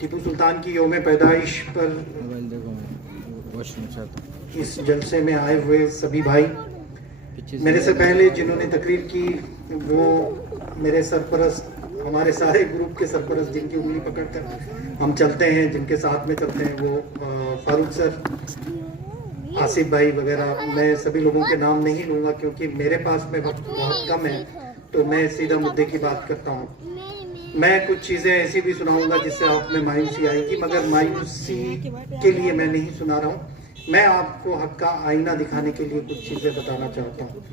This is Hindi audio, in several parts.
टीपू सुल्तान की यौम पैदाइश पर इस जलसे में आए हुए सभी भाई, मेरे से पहले जिन्होंने तकरीर की वो मेरे सरपरस्त, हमारे सारे ग्रुप के सरपरस्त जिनकी उंगली पकड़कर हम चलते हैं, जिनके साथ में चलते हैं, वो फारूक सर, आसिफ भाई वगैरह। मैं सभी लोगों के नाम नहीं लूँगा क्योंकि मेरे पास में वक्त बहुत कम है, तो मैं सीधा मुद्दे की बात करता हूँ। मैं कुछ चीज़ें ऐसी भी सुनाऊंगा जिससे आप में मायूसी आएगी, मगर मायूसी के लिए मैं नहीं सुना रहा हूँ। मैं आपको हक का आईना दिखाने के लिए कुछ चीज़ें बताना चाहता हूँ।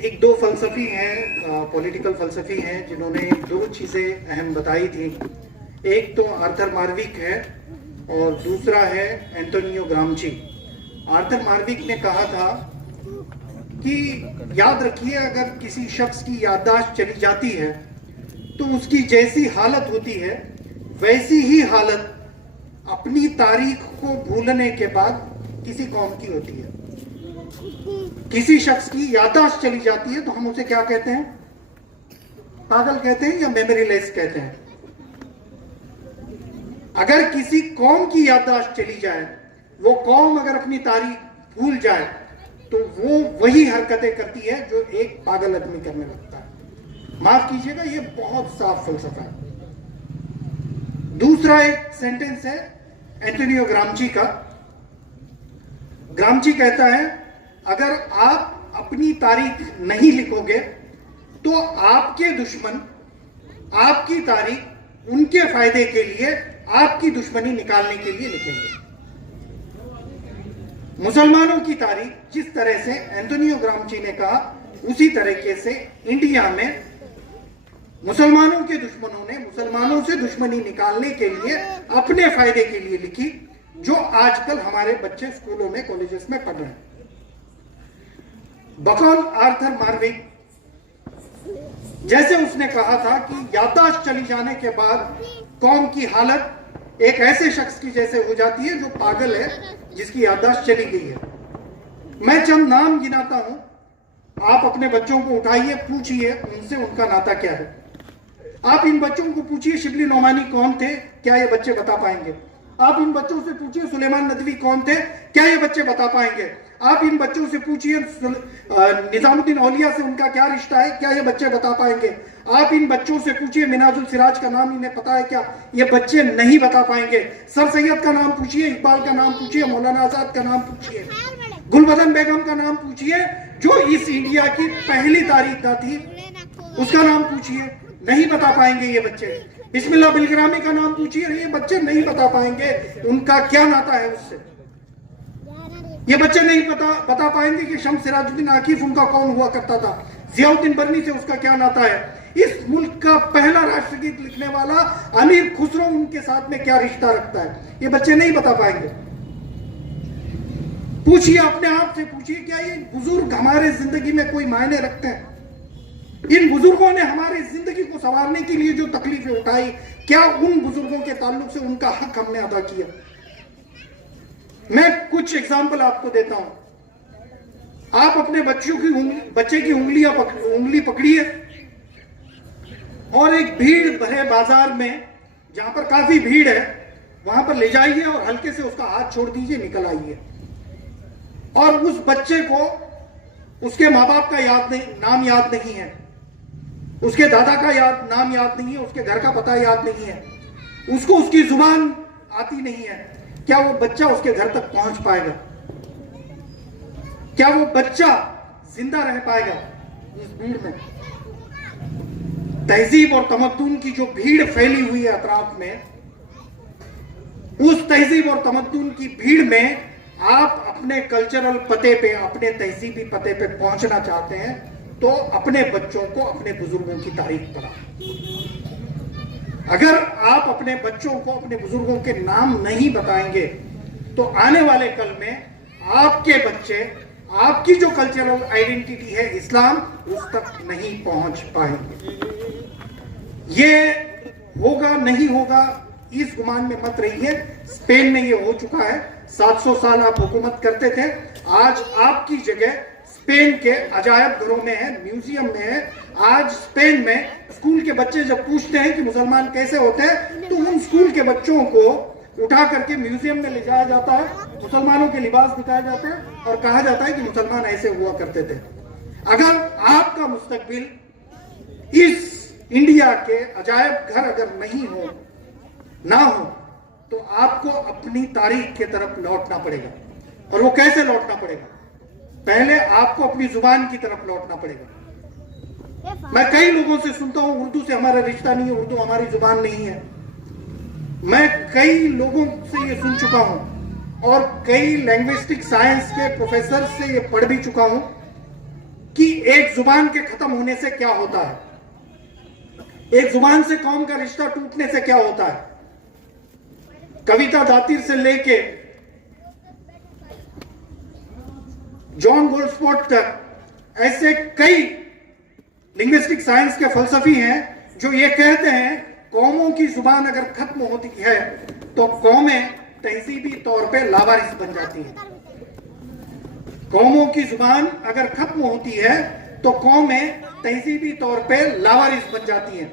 एक दो फलसफी हैं, पॉलिटिकल फलसफी हैं, जिन्होंने दो चीज़ें अहम बताई थी। एक तो आर्थर मार्विक है और दूसरा है एंटोनियो ग्रामची। आर्थर मार्विक ने कहा था कि याद रखिए, अगर किसी शख्स की याददाश्त चली जाती है तो उसकी जैसी हालत होती है वैसी ही हालत अपनी तारीख को भूलने के बाद किसी कौम की होती है। किसी शख्स की याददाश्त चली जाती है तो हम उसे क्या कहते हैं? पागल कहते हैं या मेमोरी लेस कहते हैं। अगर किसी कौम की याददाश्त चली जाए, वो कौम अगर अपनी तारीख भूल जाए तो वो वही हरकतें करती है जो एक पागल आदमी करने लगता है। माफ कीजिएगा, ये बहुत साफ फलसफा है। दूसरा एक सेंटेंस है एंटोनियो ग्रामची का। ग्रामची कहता है, अगर आप अपनी तारीख नहीं लिखोगे तो आपके दुश्मन आपकी तारीख उनके फायदे के लिए, आपकी दुश्मनी निकालने के लिए लिखेंगे। मुसलमानों की तारीख जिस तरह से एंटोनियो ग्रामची ने कहा, उसी तरीके से इंडिया में मुसलमानों के दुश्मनों ने मुसलमानों से दुश्मनी निकालने के लिए, अपने फायदे के लिए लिखी, जो आजकल हमारे बच्चे स्कूलों में, कॉलेजेस में पढ़ रहे हैं। बकौल आर्थर मार्विक, जैसे उसने कहा था कि याददाश्त चली जाने के बाद कौम की हालत एक ऐसे शख्स की जैसे हो जाती है जो पागल है, जिसकी याददाश्त चली गई है। मैं चंद नाम गिनाता हूं, आप अपने बच्चों को उठाइए, पूछिए उनसे उनका नाता क्या है। आप इन बच्चों को पूछिए शिबली नोमानी कौन थे, क्या ये बच्चे बता पाएंगे। आप इन बच्चों से पूछिए सुलेमान नदवी कौन थे, क्या ये बच्चे बता पाएंगे। आप इन बच्चों से पूछिए निजामुद्दीन औलिया से उनका क्या रिश्ता है, क्या ये बच्चे बता पाएंगे। आप इन बच्चों से पूछिए मिनाजुल सिराज का नाम इन्हें पता है क्या, ये बच्चे नहीं बता पाएंगे। सर सैयद का नाम पूछिए, इकबाल का नाम पूछिए, मौलाना आजाद का नाम पूछिए, गुलबदन बेगम का नाम पूछिए, जो इस इंडिया की पहली तारीखदां थी, उसका नाम पूछिए, नहीं बता पाएंगे ये बच्चे। बिस्मिल्लाह बिलग्रामी का नाम पूछिए, ये बच्चे नहीं बता पाएंगे उनका क्या नाता है उससे। ये बच्चे नहीं बता पाएंगे कि शम्स सिराजुद्दीन आकिफ उनका कौन हुआ करता था, जियाउद्दीन बर्नी से उसका क्या नाता है, इस मुल्क का पहला राष्ट्रगीत लिखने वाला अमीर खुसरो उनके साथ में क्या रिश्ता रखता है, ये बच्चे नहीं बता पाएंगे। पूछिए, अपने आप से पूछिए, क्या ये बुजुर्ग हमारे जिंदगी में कोई मायने रखते हैं? इन बुजुर्गों ने हमारी जिंदगी को संवारने के लिए जो तकलीफें उठाई, क्या उन बुजुर्गों के ताल्लुक से उनका हक हमने अदा किया? मैं कुछ एग्जाम्पल आपको देता हूं। आप अपने बच्चे की उंगली पकड़िए और एक भीड़ भरे बाजार में, जहां पर काफी भीड़ है, वहां पर ले जाइए और हल्के से उसका हाथ छोड़ दीजिए, निकल आइए। और उस बच्चे को उसके माँ बाप का नाम याद नहीं है, उसके दादा का नाम याद नहीं है, उसके घर का पता याद नहीं है, उसको उसकी जुबान आती नहीं है। क्या वो बच्चा उसके घर तक पहुंच पाएगा? क्या वो बच्चा जिंदा रह पाएगा इस भीड़ में? तहजीब और तमद्दुन की जो भीड़ फैली हुई है अतराफ में, उस तहजीब और तमद्दुन की भीड़ में आप अपने कल्चरल पते पे, अपने तहजीबी पते पे पहुंचना चाहते हैं तो अपने बच्चों को अपने बुजुर्गों की तारीख पढ़ाएं। अगर आप अपने बच्चों को अपने बुजुर्गों के नाम नहीं बताएंगे तो आने वाले कल में आपके बच्चे, आपकी जो कल्चरल आइडेंटिटी है इस्लाम, उस तक नहीं पहुंच पाएंगे। ये होगा नहीं होगा इस गुमान में मत रहिए। स्पेन में ये हो चुका है। 700 साल आप हुकूमत करते थे, आज आपकी जगह स्पेन के अजायब घरों में है, म्यूजियम में है। आज स्पेन में स्कूल के बच्चे जब पूछते हैं कि मुसलमान कैसे होते हैं, तो उन स्कूल के बच्चों को उठा करके म्यूजियम में ले जाया जाता है, मुसलमानों के लिबास दिखाए जाते हैं और कहा जाता है कि मुसलमान ऐसे हुआ करते थे। अगर आपका मुस्तकबिल इस इंडिया के अजायब घर अगर नहीं हो, ना हो, तो आपको अपनी तारीख की तरफ लौटना पड़ेगा। और वो कैसे लौटना पड़ेगा? पहले आपको अपनी जुबान की तरफ लौटना पड़ेगा। मैं कई लोगों से सुनता हूं उर्दू से हमारा रिश्ता नहीं है, उर्दू हमारी जुबान नहीं है। मैं कई लोगों से ये सुन चुका हूं और कई लैंग्विस्टिक साइंस के प्रोफेसर से ये पढ़ भी चुका हूं कि एक जुबान के खत्म होने से क्या होता है, एक जुबान से कौम का रिश्ता टूटने से क्या होता है। कविता दातिर से लेके जॉन गोल्डस्पोर्ट तक ऐसे कई लिंग्विस्टिक साइंस के फलसफी हैं जो ये कहते हैं कौमों की जुबान अगर खत्म होती है तो कौमें तहजीबी तौर पे लावारिस बन जाती हैं। कौमों की जुबान अगर खत्म होती है तो कौमें तहजीबी तौर पे लावारिस बन जाती हैं।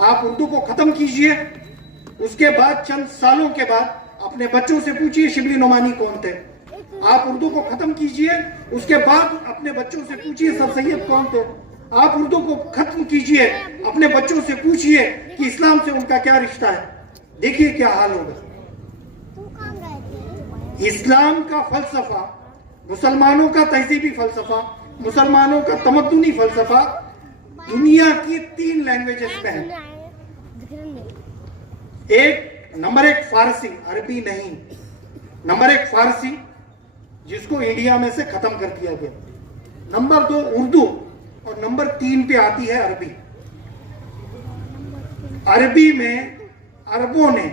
आप उर्दू को खत्म कीजिए, उसके बाद चंद सालों के बाद अपने बच्चों से पूछिए शिबली नोमानी कौन थे। आप उर्दू को खत्म कीजिए, उसके बाद अपने बच्चों से पूछिए सर सैयद कौन थे। आप उर्दू को खत्म कीजिए, अपने बच्चों से पूछिए कि इस्लाम से उनका क्या रिश्ता है। देखिए क्या हाल होगा। इस्लाम का फलसफा, मुसलमानों का तहजीबी फलसफा, मुसलमानों का तमद्दुनी फलसफा दुनिया की 3 लैंग्वेजेस में है। नंबर 1 फारसी, अरबी नहीं। नंबर 1 फारसी, जिसको इंडिया में से खत्म कर दिया गया। नंबर 2 उर्दू और नंबर 3 पे आती है अरबी। अरबी में अरबों ने,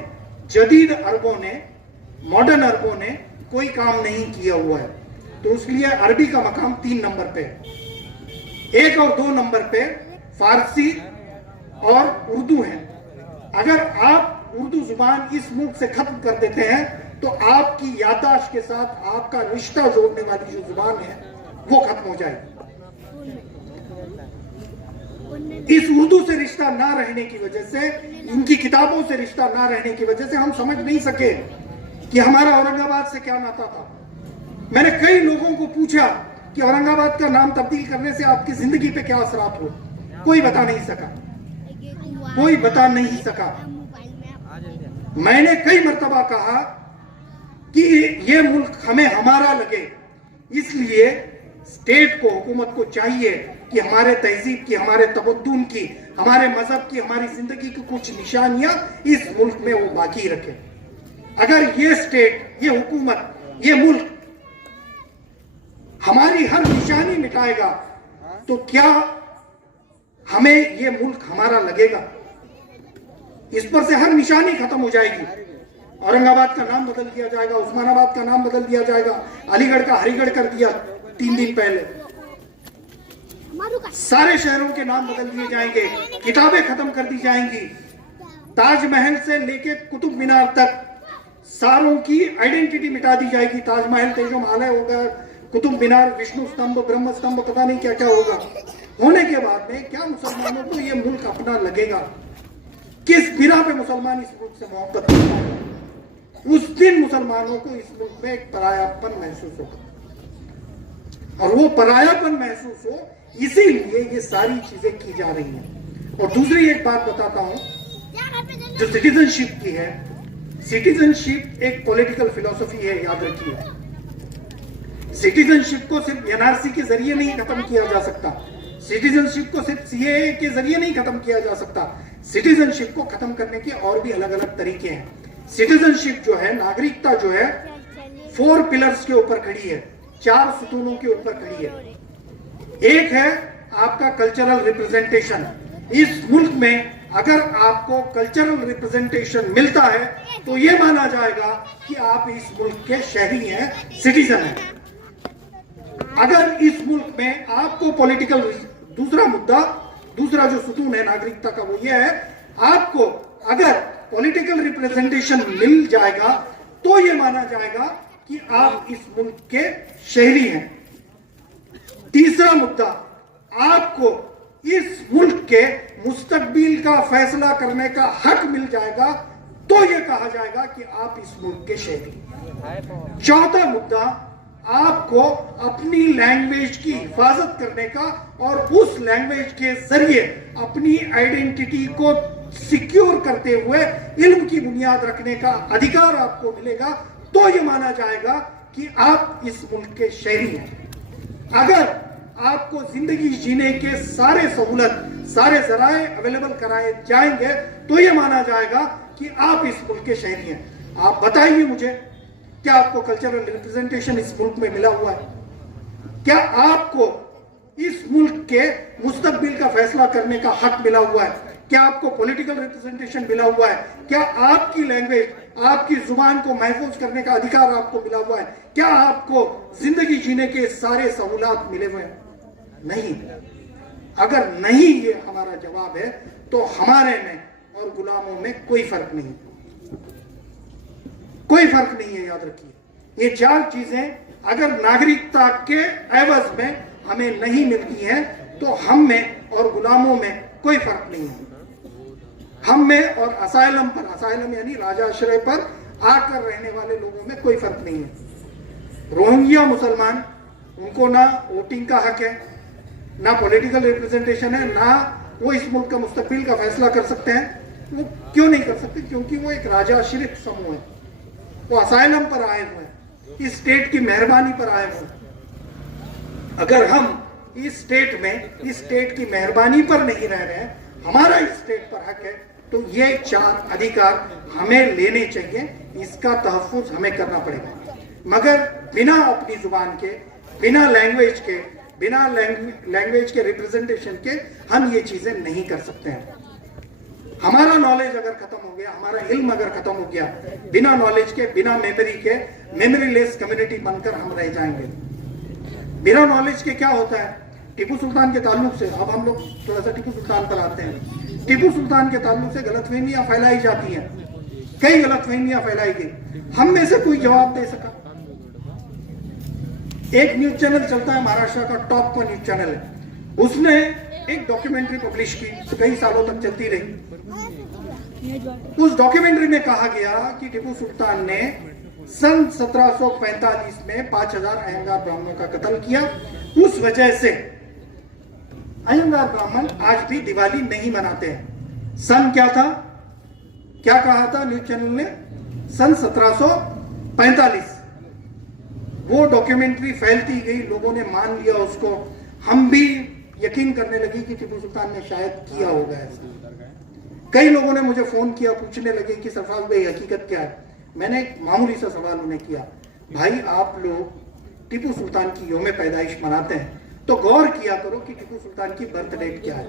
जदीद अरबों ने, मॉडर्न अरबों ने कोई काम नहीं किया हुआ है, तो इसलिए अरबी का मकाम 3 नंबर पे है। 1 और 2 नंबर पे फारसी और उर्दू है। अगर आप उर्दू जुबान इस मुल्क से खत्म कर देते हैं तो आपकी याददाश्त के साथ आपका रिश्ता जोड़ने वाली जो जुबान है वो खत्म हो जाएगी। इस उर्दू से रिश्ता ना रहने की वजह से, इनकी किताबों से रिश्ता ना रहने की वजह से हम समझ नहीं सके कि हमारा औरंगाबाद से क्या नाता था। मैंने कई लोगों को पूछा कि औरंगाबाद का नाम तब्दील करने से आपकी जिंदगी पे क्या असरात हो, कोई बता नहीं सका, कोई बता नहीं सका। मैंने कई मर्तबा कहा कि ये मुल्क हमें हमारा लगे, इसलिए स्टेट को, हुकूमत को चाहिए कि हमारे तहजीब की, हमारे तमद्दुन की, हमारे मजहब की, हमारी जिंदगी की कुछ निशानियां इस मुल्क में वो बाकी रखे। अगर ये स्टेट, ये हुकूमत, ये मुल्क हमारी हर निशानी मिटाएगा तो क्या हमें ये मुल्क हमारा लगेगा? इस पर से हर निशानी खत्म हो जाएगी। औरंगाबाद का नाम बदल दिया जाएगा, उस्मानाबाद का नाम बदल दिया जाएगा, अलीगढ़ का हरिगढ़ कर दिया 3 दिन पहले। सारे शहरों के नाम बदल दिए जाएंगे, किताबें खत्म कर दी जाएंगी। ताजमहल से लेके कुतुब मीनार तक सारों की आइडेंटिटी मिटा दी जाएगी। ताजमहल तेजोमहल होगा, कुतुब मीनार, विष्णु स्तंभ, ब्रह्म स्तंभ, पता नहीं क्या क्या होगा। होने के बाद में क्या मुसलमानों को ये मुल्क अपना लगेगा? किस बिना पे मुसलमान इस मुल्क से मोहब्बत करता है? उस दिन मुसलमानों को इस मुल्क में एक परायापन महसूस होगा, और वो परायापन महसूस हो इसीलिए ये सारी चीजें की जा रही हैं। और दूसरी एक बात बताता हूं जो सिटीजनशिप की है। सिटीजनशिप एक पॉलिटिकल फिलॉसफी है, याद रखिए। सिटीजनशिप को सिर्फ एनआरसी के जरिए नहीं खत्म किया जा सकता, सिटीजनशिप को सिर्फ सीएए के जरिए नहीं खत्म किया जा सकता। सिटीजनशिप को खत्म करने के और भी अलग अलग तरीके हैं। सिटीजनशिप जो है, नागरिकता जो है, 4 पिलर्स के ऊपर खड़ी है, 4 सुतूनों के ऊपर खड़ी है। एक है आपका कल्चरल रिप्रेजेंटेशन। इस मुल्क में अगर आपको कल्चरल रिप्रेजेंटेशन मिलता है तो यह माना जाएगा कि आप इस मुल्क के शहरी हैं, सिटीजन हैं। अगर इस मुल्क में आपको पॉलिटिकल, दूसरा मुद्दा, दूसरा जो सुतून है नागरिकता का, वो ये है, आपको अगर पॉलिटिकल रिप्रेजेंटेशन मिल जाएगा तो ये माना जाएगा कि आप इस मुल्क के शहरी हैं। तीसरा मुद्दा, आपको इस मुल्क के मुस्तकबिल का फैसला करने का हक मिल जाएगा तो यह कहा जाएगा कि आप इस मुल्क के शहरी। चौथा मुद्दा, आपको अपनी लैंग्वेज की हिफाजत करने का और उस लैंग्वेज के जरिए अपनी आइडेंटिटी को सिक्योर करते हुए इल्म की बुनियाद रखने का अधिकार आपको मिलेगा तो यह माना जाएगा कि आप इस मुल्क के शहरी हैं। अगर आपको जिंदगी जीने के सारे सहूलत, सारे जराए अवेलेबल कराए जाएंगे तो यह माना जाएगा कि आप इस मुल्क के शहरी हैं। आप बताइए मुझे, क्या आपको कल्चरल रिप्रेजेंटेशन इस मुल्क में मिला हुआ है? क्या आपको इस मुल्क के मुस्तकबिल का फैसला करने का हक मिला हुआ है? क्या आपको पॉलिटिकल रिप्रेजेंटेशन मिला हुआ है? क्या आपकी लैंग्वेज, आपकी जुबान को महफूज करने का अधिकार आपको मिला हुआ है? क्या आपको जिंदगी जीने के सारे सहूलत मिले हुए हैं? नहीं। अगर नहीं ये हमारा जवाब है तो हमारे में और गुलामों में कोई फर्क नहीं, कोई फर्क नहीं है। याद रखिए, ये चार चीजें अगर नागरिकता के एवज में हमें नहीं मिलती हैं तो हम में और गुलामों में कोई फर्क नहीं है। हम में और असाइलम पर, असाइलम यानी राजाश्रय पर आकर रहने वाले लोगों में कोई फर्क नहीं है। रोहिंग्या मुसलमान, उनको ना वोटिंग का हक है, ना पॉलिटिकल रिप्रेजेंटेशन है, ना वो इस मुल्क का मुस्तकबिल का फैसला कर सकते हैं। वो क्यों नहीं कर सकते? क्योंकि वो एक राजाश्रित समूह है, वो असाइलम पर आए हुए हैं, इस स्टेट की मेहरबानी पर आए हुए हैं। अगर हम इस स्टेट में, इस स्टेट की मेहरबानी पर नहीं रह रहे हैं, हमारा इस स्टेट पर हक है, तो ये चार अधिकार हमें लेने चाहिए, इसका तहफ्फुज हमें करना पड़ेगा। मगर बिना अपनी जुबान के, बिना लैंग्वेज के, बिना लैंग्वेज के रिप्रेजेंटेशन के हम ये चीजें नहीं कर सकते हैं। हमारा नॉलेज अगर खत्म हो गया, हमारा इल्म अगर खत्म हो गया, बिना नॉलेज के, बिना मेमोरी के, मेमोरी लेस कम्युनिटी बनकर हम रह जाएंगे। बिना नॉलेज के क्या होता है? टीपू सुल्तान के ताल्लुक से, अब हम लोग थोड़ा सा टीपू सुल्तान पर आते हैं। टीपू सुल्तान के ताल्लुक से गलतफहमियां फैलाई जाती हैं, कई गलतफहमियां फैलाई गई। हम में से कोई जवाब दे सका? एक न्यूज चैनल चलता है महाराष्ट्र का, टॉप का न्यूज चैनल है, उसने एक डॉक्यूमेंट्री पब्लिश की, कई सालों तक चलती रही। उस डॉक्यूमेंट्री में कहा गया कि टीपू सुल्तान ने सन 1745 में 5000 अयंगार ब्राह्मणों का कत्ल किया। उस वजह से अयंगार ब्राह्मण आज भी दिवाली नहीं मनाते हैं। सन क्या था? क्या कहा था न्यूज चैनल ने? सन 1745। वो डॉक्यूमेंट्री फैलती गई, लोगों ने मान लिया उसको, हम भी यकीन करने लगी कि टीपू सुल्तान ने शायद किया होगा ऐसा। कई लोगों ने मुझे फोन किया, पूछने लगे कि सरफराज भाई हकीकत क्या है। मैंने एक मामूली सा सवाल उन्हें किया, भाई आप लोग टीपू सुल्तान की यौम पैदाइश मनाते हैं तो गौर किया करो कि टीपू सुल्तान की बर्थ डेट क्या है।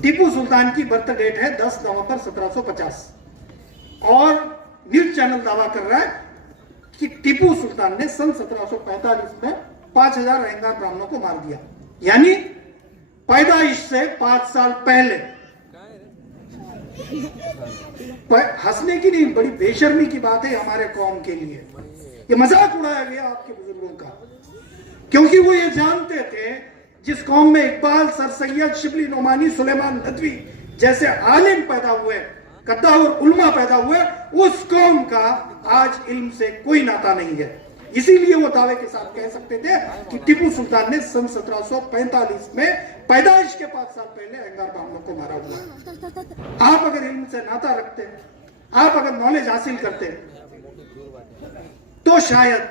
टीपू सुल्तान की बर्थ डेट है 10 नवंबर 1750 और न्यूज चैनल दावा कर रहा है कि टीपू सुल्तान ने सन 1745 में 5000 अयंगार ब्राह्मणों को मार दिया, यानी पैदाइश से 5 साल पहले। हंसने की नहीं, बड़ी बेशर्मी की बात है हमारे कौम के लिए। ये मजाक उड़ाया गया आपके बुजुर्गों का, क्योंकि वो ये जानते थे जिस कौम में इकबाल, सर सैयद, शिबली नोमानी, सुलेमान नदवी जैसे आलिम पैदा हुए, कद्दावर उलमा पैदा हुए, उस कौम का आज इल्म से कोई नाता नहीं है। इसीलिए वो दावे के साथ कह सकते थे कि टीपू सुल्तान ने सन 1745 में पैदाइश के 5 साल पहले अयंगार ब्राह्मणों को मारा हुआ। आप अगर इल्म से नाता रखते, आप अगर नॉलेज हासिल करते, तो शायद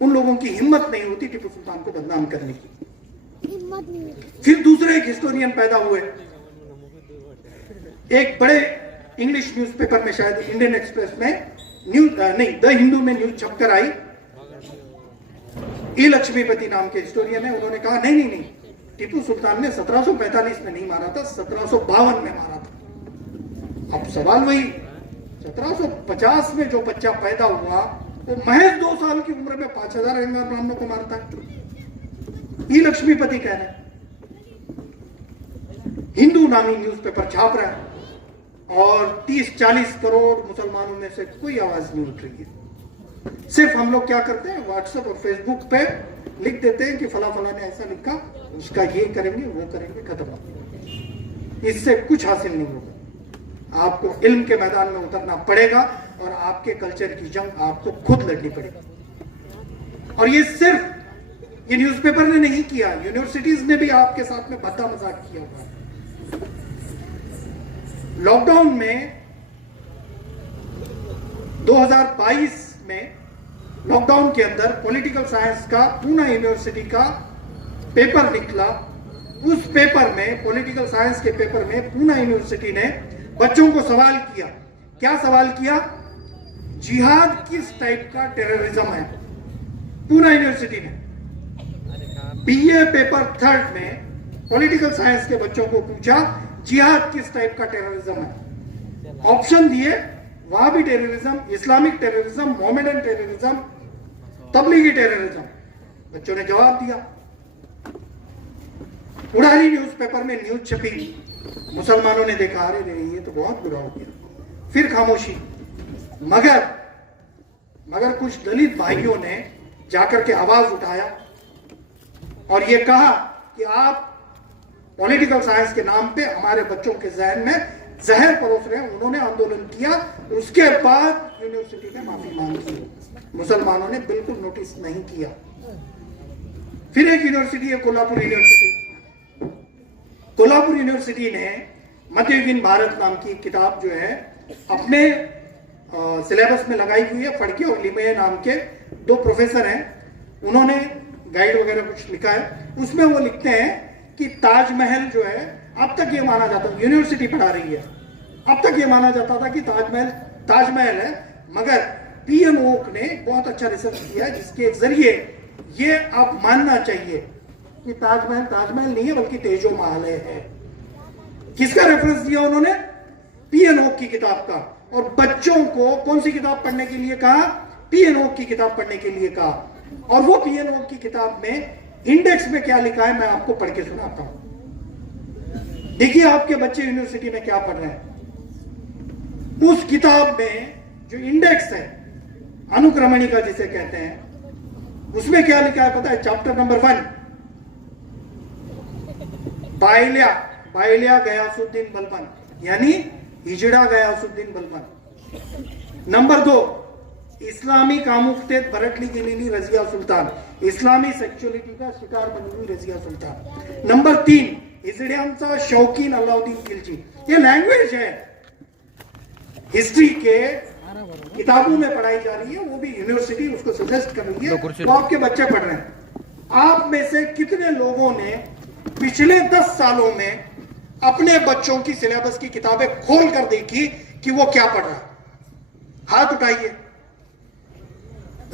उन लोगों की हिम्मत नहीं होती टीपू सुल्तान को बदनाम करने की। फिर दूसरे एक हिस्टोरियन पैदा हुए, एक बड़े इंग्लिश न्यूज़पेपर में, शायद इंडियन एक्सप्रेस में न्यूज नहीं, द हिंदू में न्यूज छपकर आई। ई लक्ष्मीपति नाम के हिस्टोरियन है, उन्होंने कहा नहीं नहीं नहीं, टीपू सुल्तान ने 1745 में नहीं मारा था, 1752 में मारा था। अब सवाल वही, 1750 में जो बच्चा पैदा हुआ वो महज 2 साल की उम्र में 5000 अयंगार ब्राह्मणों को मारता है। ई लक्ष्मीपति कह रहे हैं, हिंदू नामी न्यूज़पेपर छाप रहा है और 30-40 करोड़ मुसलमानों में से कोई आवाज नहीं उठ रही है। सिर्फ हम लोग क्या करते हैं, व्हाट्सएप और फेसबुक पे लिख देते हैं कि फला फला ने ऐसा लिखा, उसका ये करेंगे वो करेंगे, खत्म। इससे कुछ हासिल नहीं होगा। आपको इल्म के मैदान में उतरना पड़ेगा और आपके कल्चर की जंग आपको खुद लड़नी पड़ेगी। और ये सिर्फ ये न्यूज़पेपर ने नहीं किया, यूनिवर्सिटीज ने भी आपके साथ में भद्दा मजाक किया हुआ है। लॉकडाउन में 2022 में लॉकडाउन के अंदर पॉलिटिकल साइंस का पूना यूनिवर्सिटी का पेपर निकला। उस पेपर में, पॉलिटिकल साइंस के पेपर में, पूना यूनिवर्सिटी ने बच्चों को सवाल किया। क्या सवाल किया? जिहाद किस टाइप का टेररिज्म है? पूना यूनिवर्सिटी ने बीए पेपर 3 में पॉलिटिकल साइंस के बच्चों को पूछा, जिहाद किस टाइप का टेररिज्म है? ऑप्शन दिए, Wahhabi terrorism, Islamic terrorism, Mohammedan terrorism, Tablighi terrorism. बच्चों ने जवाब दिया। उड़ारी न्यूज़पेपर में न्यूज छपी, मुसलमानों ने देखा, अरे नहीं ये तो बहुत बुरा हो गया, फिर खामोशी। मगर कुछ दलित भाइयों ने जाकर के आवाज उठाया और ये कहा कि आप पॉलिटिकल साइंस के नाम पे हमारे बच्चों के जहन में जहर परोस रहे हैं। उन्होंने आंदोलन किया, उसके बाद यूनिवर्सिटी ने माफी मांगी। मुसलमानों ने बिल्कुल नोटिस नहीं किया। फिर एक यूनिवर्सिटी है कोल्हापुर यूनिवर्सिटी। कोल्हापुर यूनिवर्सिटी ने मध्ययुगीन भारत नाम की किताब जो है अपने सिलेबस में लगाई हुई है। फड़के और लिमे नाम के 2 प्रोफेसर हैं, उन्होंने गाइड वगैरह कुछ लिखा है। उसमें वो लिखते हैं कि ताजमहल जो है, अब तक ये माना जाता है, यूनिवर्सिटी पढ़ा रही है, अब तक ये माना जाता था कि ताजमहल है, मगर पीएम ओक ने बहुत अच्छा रिसर्च किया जिसके जरिए ये आप मानना चाहिए कि ताजमहल नहीं है बल्कि तेजो महल है। किसका रेफरेंस दिया उन्होंने? पीएन ओक की किताब का। और बच्चों को कौन सी किताब पढ़ने के लिए कहा? पीएन ओक की किताब पढ़ने के लिए कहा। और वो पीएन ओक की किताब में इंडेक्स में क्या लिखा है मैं आपको पढ़ के सुनाता हूं। देखिए आपके बच्चे यूनिवर्सिटी में क्या पढ़ रहे हैं। उस किताब में जो इंडेक्स है, अनुक्रमणिका जिसे कहते हैं, उसमें क्या लिखा है पता है? चैप्टर नंबर 1, बाइलिया गयासुद्दीन बलबन, यानी हिजड़ा गयासुद्दीन बलबन। नंबर 2, इस्लामी कामुख्तेत बरटली गिनीनी रजिया सुल्तान, इस्लामी सेक्सुअलिटी का शिकार बनी हुई रजिया सुल्तान। नंबर 3, हिजड़ियांचा शौकीन अलाउद्दीन खिलजी। ये लैंग्वेज है, हिस्ट्री के किताबों में पढ़ाई जा रही है, वो भी यूनिवर्सिटी उसको सजेस्ट कर रही है, तो आपके बच्चे पढ़ रहे हैं। आप में से कितने लोगों ने पिछले 10 सालों में अपने बच्चों की सिलेबस की किताबें खोल कर देखी कि वो क्या पढ़ रहा है? हाथ उठाइए।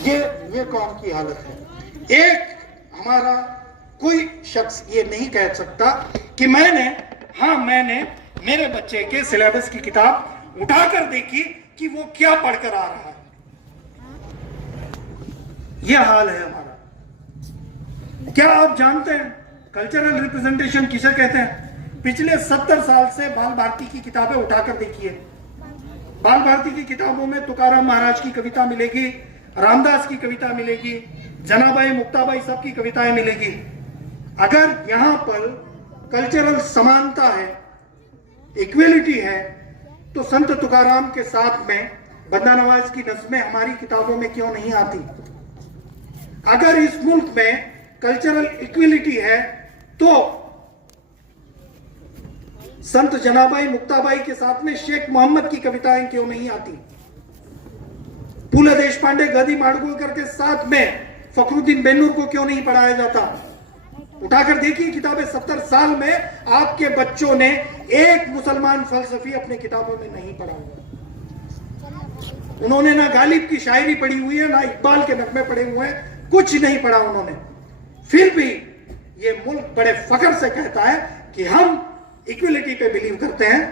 ये कौम की हालत है। एक हमारा कोई शख्स ये नहीं कह सकता कि मैंने मेरे बच्चे के सिलेबस की किताब उठाकर देखी कि वो क्या पढ़कर आ रहा है। यह हाल है हमारा। क्या आप जानते हैं कल्चरल रिप्रेजेंटेशन किसे कहते हैं? पिछले 70 साल से बाल भारती की किताबें उठाकर देखिए। बाल भारती की किताबों में तुकाराम महाराज की कविता मिलेगी, रामदास की कविता मिलेगी, जनाबाई मुक्ताबाई सब की कविताएं मिलेगी। अगर यहां पर कल्चरल समानता है, इक्वलिटी है, तो संत तुकाराम के साथ में बंदा नवाज की नज़्में हमारी किताबों में क्यों नहीं आती? अगर इस मुल्क में कल्चरल इक्वलिटी है तो संत जनाबाई मुक्ताबाई के साथ में शेख मोहम्मद की कविताएं क्यों नहीं आती? फूले देशपांडे, गदी माडगुळकर के साथ में फखरुद्दीन बेन्नूर को क्यों नहीं पढ़ाया जाता? उठाकर देखिए किताबें। 70 साल में आपके बच्चों ने एक मुसलमान फलसफी अपने किताबों में नहीं पढ़ा हुआ। उन्होंने ना गालिब की शायरी पढ़ी हुई है, ना इकबाल के नगमे पढ़े हुए हैं, कुछ नहीं पढ़ा उन्होंने। फिर भी ये मुल्क बड़े फख्र से कहता है कि हम इक्वलिटी पे बिलीव करते हैं,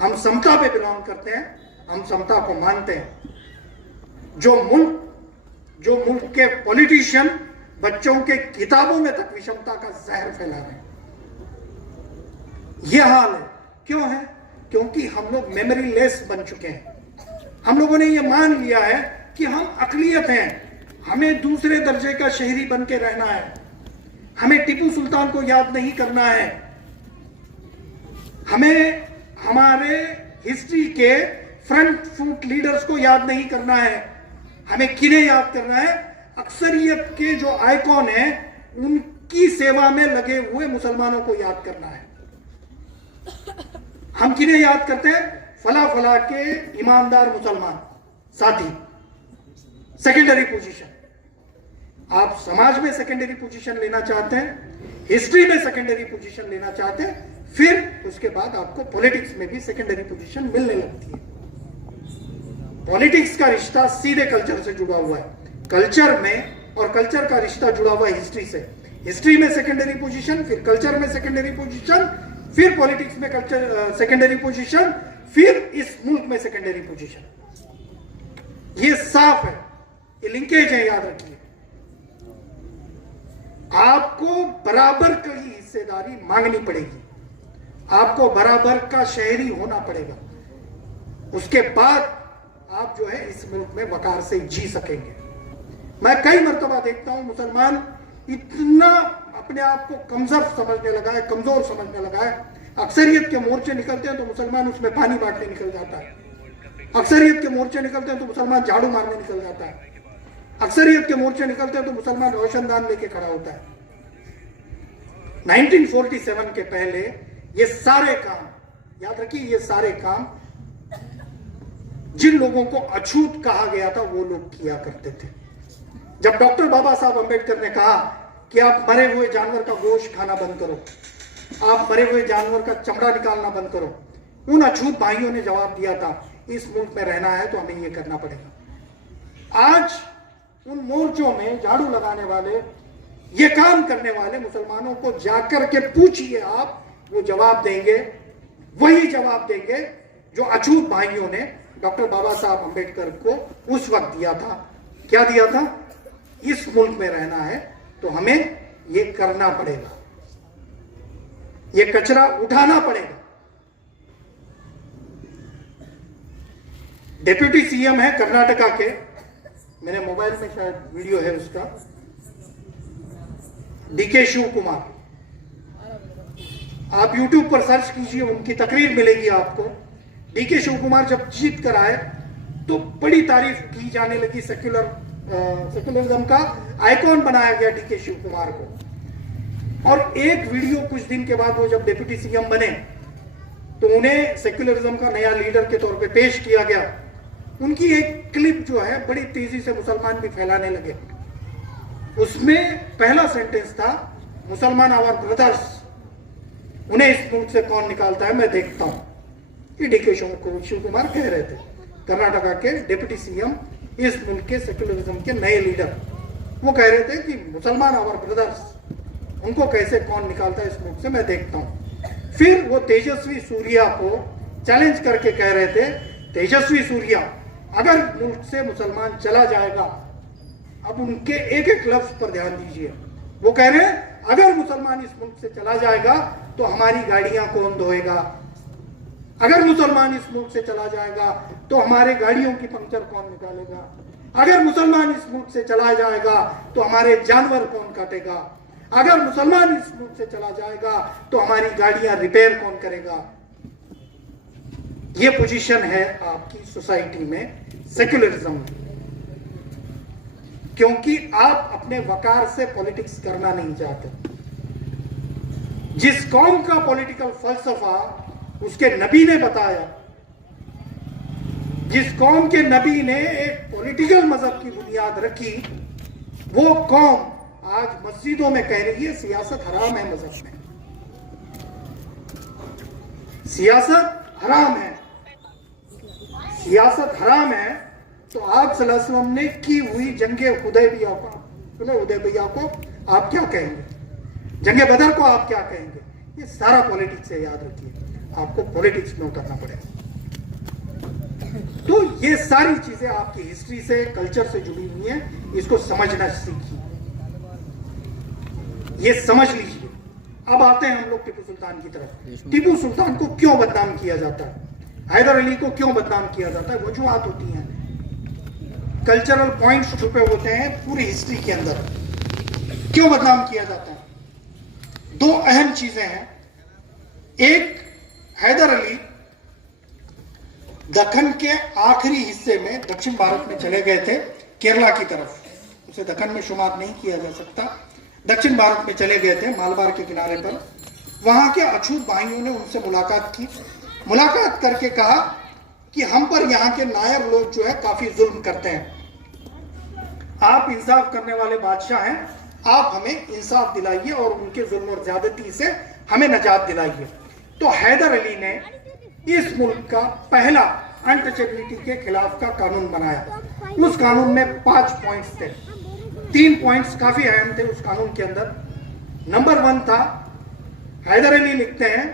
हम समता पे बिलोंग करते हैं, हम समता को मानते हैं। जो मुल्क के पॉलिटिशियन बच्चों के किताबों में तक विषमता का जहर फैला रहे हैं, यह हाल है। क्यों है? क्योंकि हम लोग मेमोरी लेस बन चुके हैं। हम लोगों ने यह मान लिया है कि हम अकलियत हैं, हमें दूसरे दर्जे का शहरी बन के रहना है। हमें टीपू सुल्तान को याद नहीं करना है। हमें हमारे हिस्ट्री के फ्रंट फुट लीडर्स को याद नहीं करना है। हमें किन्हें याद करना है? अक्सरियत के जो आइकॉन हैं उनकी सेवा में लगे हुए मुसलमानों को याद करना है। हम किन्हें याद करते हैं? फला फला के ईमानदार मुसलमान साथी। Secondary position. आप समाज में सेकेंडरी पोजीशन लेना चाहते हैं, हिस्ट्री में सेकेंडरी पोजीशन लेना चाहते हैं, फिर उसके बाद आपको पॉलिटिक्स में भी सेकेंडरी पोजीशन मिलने लगती है। पॉलिटिक्स का रिश्ता सीधे कल्चर से जुड़ा हुआ है, कल्चर में, और कल्चर का रिश्ता जुड़ा हुआ है हिस्ट्री से। हिस्ट्री में सेकेंडरी पोजीशन, फिर कल्चर में सेकेंडरी पोजीशन, फिर पॉलिटिक्स में कल्चर सेकेंडरी पोजीशन, फिर इस मुल्क में सेकेंडरी पोजीशन। ये साफ है, ये लिंकेज है, याद रखिए। आपको बराबर की हिस्सेदारी मांगनी पड़ेगी, आपको बराबर का शहरी होना पड़ेगा। उसके बाद आप जो है इस मुल्क में वकार से जी सकेंगे। मैं कई मर्तबा देखता हूं मुसलमान इतना अपने आप को कमजोर समझने लगा है, कमजोर समझने लगा है। अक्सरियत के मोर्चे निकलते हैं तो मुसलमान उसमें पानी बांटने निकल जाता है। अक्सरियत के मोर्चे निकलते हैं तो मुसलमान झाड़ू मारने निकल जाता है। अक्सरियत के मोर्चे निकलते हैं तो मुसलमान रोशनदान लेके खड़ा होता है। 1947 के पहले ये सारे काम, याद रखिए, ये सारे काम जिन लोगों को अछूत कहा गया था वो लोग किया करते थे। जब डॉक्टर बाबा साहब अंबेडकर ने कहा कि आप मरे हुए जानवर का गोश्त खाना बंद करो, आप मरे हुए जानवर का चमड़ा निकालना बंद करो, उन अछूत भाइयों ने जवाब दिया था, इस मुल्क में रहना है तो हमें ये करना पड़ेगा। आज उन मोर्चों में झाड़ू लगाने वाले, ये काम करने वाले मुसलमानों को जाकर के पूछिए आप, वो जवाब देंगे, वही जवाब देंगे जो अछूत भाइयों ने डॉक्टर बाबा साहब अंबेडकर को उस वक्त दिया था। क्या दिया था? इस मुल्क में रहना है तो हमें ये करना पड़ेगा, ये कचरा उठाना पड़ेगा। डिप्टी सीएम है कर्नाटका के, मेरे मोबाइल में शायद वीडियो है उसका, डीके शिव कुमार। आप YouTube पर सर्च कीजिए, उनकी तकरीर मिलेगी आपको। डीके शिव कुमार जब जीत कर आए तो बड़ी तारीफ की जाने लगी, सेक्युलरिज्म का आइकॉन बनाया गया डीके शिव कुमार को। और एक वीडियो कुछ दिन के बाद वो जब डिप्टी सीएम बने तो उन्हें सेक्युलरिज्म का नया लीडर के तौर पे पेश किया गया। उनकी एक क्लिप जो है बड़ी तेजी से मुसलमान भी फैलाने लगे। उसमें पहला सेंटेंस था, मुसलमान आवर ब्रदर्स, उन्हें इस मुल्क से कौन निकालता है मैं देखता हूं। ये डीके शिव कुमार कह रहे थे, कर्नाटका के डिप्टी सीएम, इस मुल्क के सेक्युलरिज्म के नए लीडर। वो कह रहे थे कि मुसलमान आवर ब्रदर्स, उनको कैसे कौन निकालता है इस मुल्क से मैं देखता हूं। फिर वो तेजस्वी सूर्या को चैलेंज करके कह रहे थे, तेजस्वी सूर्या, अगर मुल्क से मुसलमान चला जाएगा, अब उनके एक एक लफ्ज पर ध्यान दीजिए, वो कह रहे हैं अगर मुसलमान इस मुल्क से चला जाएगा तो हमारी गाड़ियां कौन धोएगा, अगर मुसलमान इस मुल्क से चला जाएगा तो हमारे गाड़ियों की पंक्चर कौन निकालेगा, अगर मुसलमान इस मुल्क से चला जाएगा तो हमारे जानवर कौन काटेगा, अगर मुसलमान इस मुल्क से चला जाएगा तो हमारी गाड़ियां रिपेयर कौन करेगा। ये पोजीशन है आपकी सोसाइटी में सेक्युलरिज्म में, क्योंकि आप अपने वकार से पॉलिटिक्स करना नहीं चाहते। जिस कौम का पॉलिटिकल फलसफा उसके नबी ने बताया, जिस कौम के नबी ने एक पॉलिटिकल मजहब की बुनियाद रखी, वो कौम आज मस्जिदों में कह रही है सियासत हराम है, मजहब में सियासत हराम है, सियासत हराम है। तो आप सल्लल्लाहु अलैहि वसल्लम ने की हुई जंगे हुदैबिया को आप क्या कहेंगे, जंगे बदर को आप क्या कहेंगे? ये सारा पॉलिटिक्स है, याद रखिए, आपको पॉलिटिक्स में उतरना पड़ेगा। तो ये सारी चीजें आपकी हिस्ट्री से, कल्चर से जुड़ी हुई हैं, इसको समझना सीखिए, ये समझ लीजिए। अब आते हैं हम लोग टीपू सुल्तान की तरफ। टीपू सुल्तान को क्यों बदनाम किया जाता है, हैदर अली को क्यों बदनाम किया जाता है? वजूहात होती हैं। कल्चरल पॉइंट्स छुपे होते हैं पूरी हिस्ट्री के अंदर। क्यों बदनाम किया जाता है? दो अहम चीजें हैं। एक, हैदर अली दक्कन के आखिरी हिस्से में दक्षिण भारत में चले गए थे, केरला की तरफ, उसे दक्कन में शुमार नहीं किया जा सकता। दक्षिण भारत में चले गए थे, मालबार के किनारे पर। वहां के अछूत भाइयों ने उनसे मुलाकात की। मुलाकात करके कहा कि हम पर यहाँ के नायर लोग जो है काफी जुल्म करते हैं, आप इंसाफ करने वाले बादशाह हैं, आप हमें इंसाफ दिलाइए और उनके जुल्म और ज्यादती से हमें निजात दिलाइए। तो हैदर अली ने इस मुल्क का पहला अनटचेबिलिटी के खिलाफ का कानून बनाया। उस कानून में 5 पॉइंट्स थे। 3 पॉइंट्स काफी अहम थे उस कानून के अंदर। नंबर 1 था, हैदर अली लिखते हैं,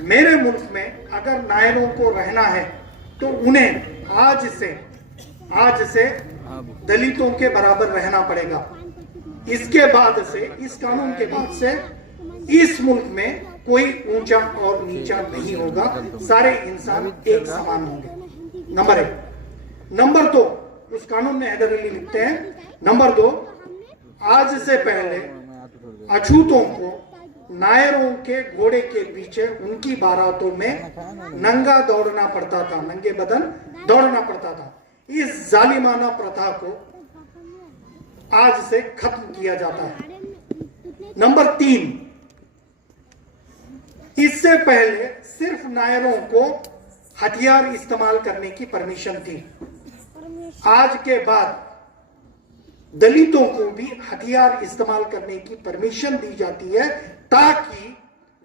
मेरे मुल्क में अगर नायरों को रहना है तो उन्हें आज से दलितों के बराबर रहना पड़ेगा। इसके बाद से, इस कानून के बाद से इस मुल्क में कोई ऊंचा और नीचा नहीं होगा, सारे इंसान एक समान होंगे। नंबर 1। नंबर 2, उस कानून में हैदर अली लिखते हैं, नंबर 2, आज से पहले अछूतों को नायरों के घोड़े के पीछे उनकी बारातों में नंगा दौड़ना पड़ता था, नंगे बदन दौड़ना पड़ता था। इस जालिमाना प्रथा को आज से खत्म किया जाता है। नंबर 3, इससे पहले सिर्फ नायरों को हथियार इस्तेमाल करने की परमिशन थी। आज के बाद दलितों को भी हथियार इस्तेमाल करने की परमिशन दी जाती है, ताकि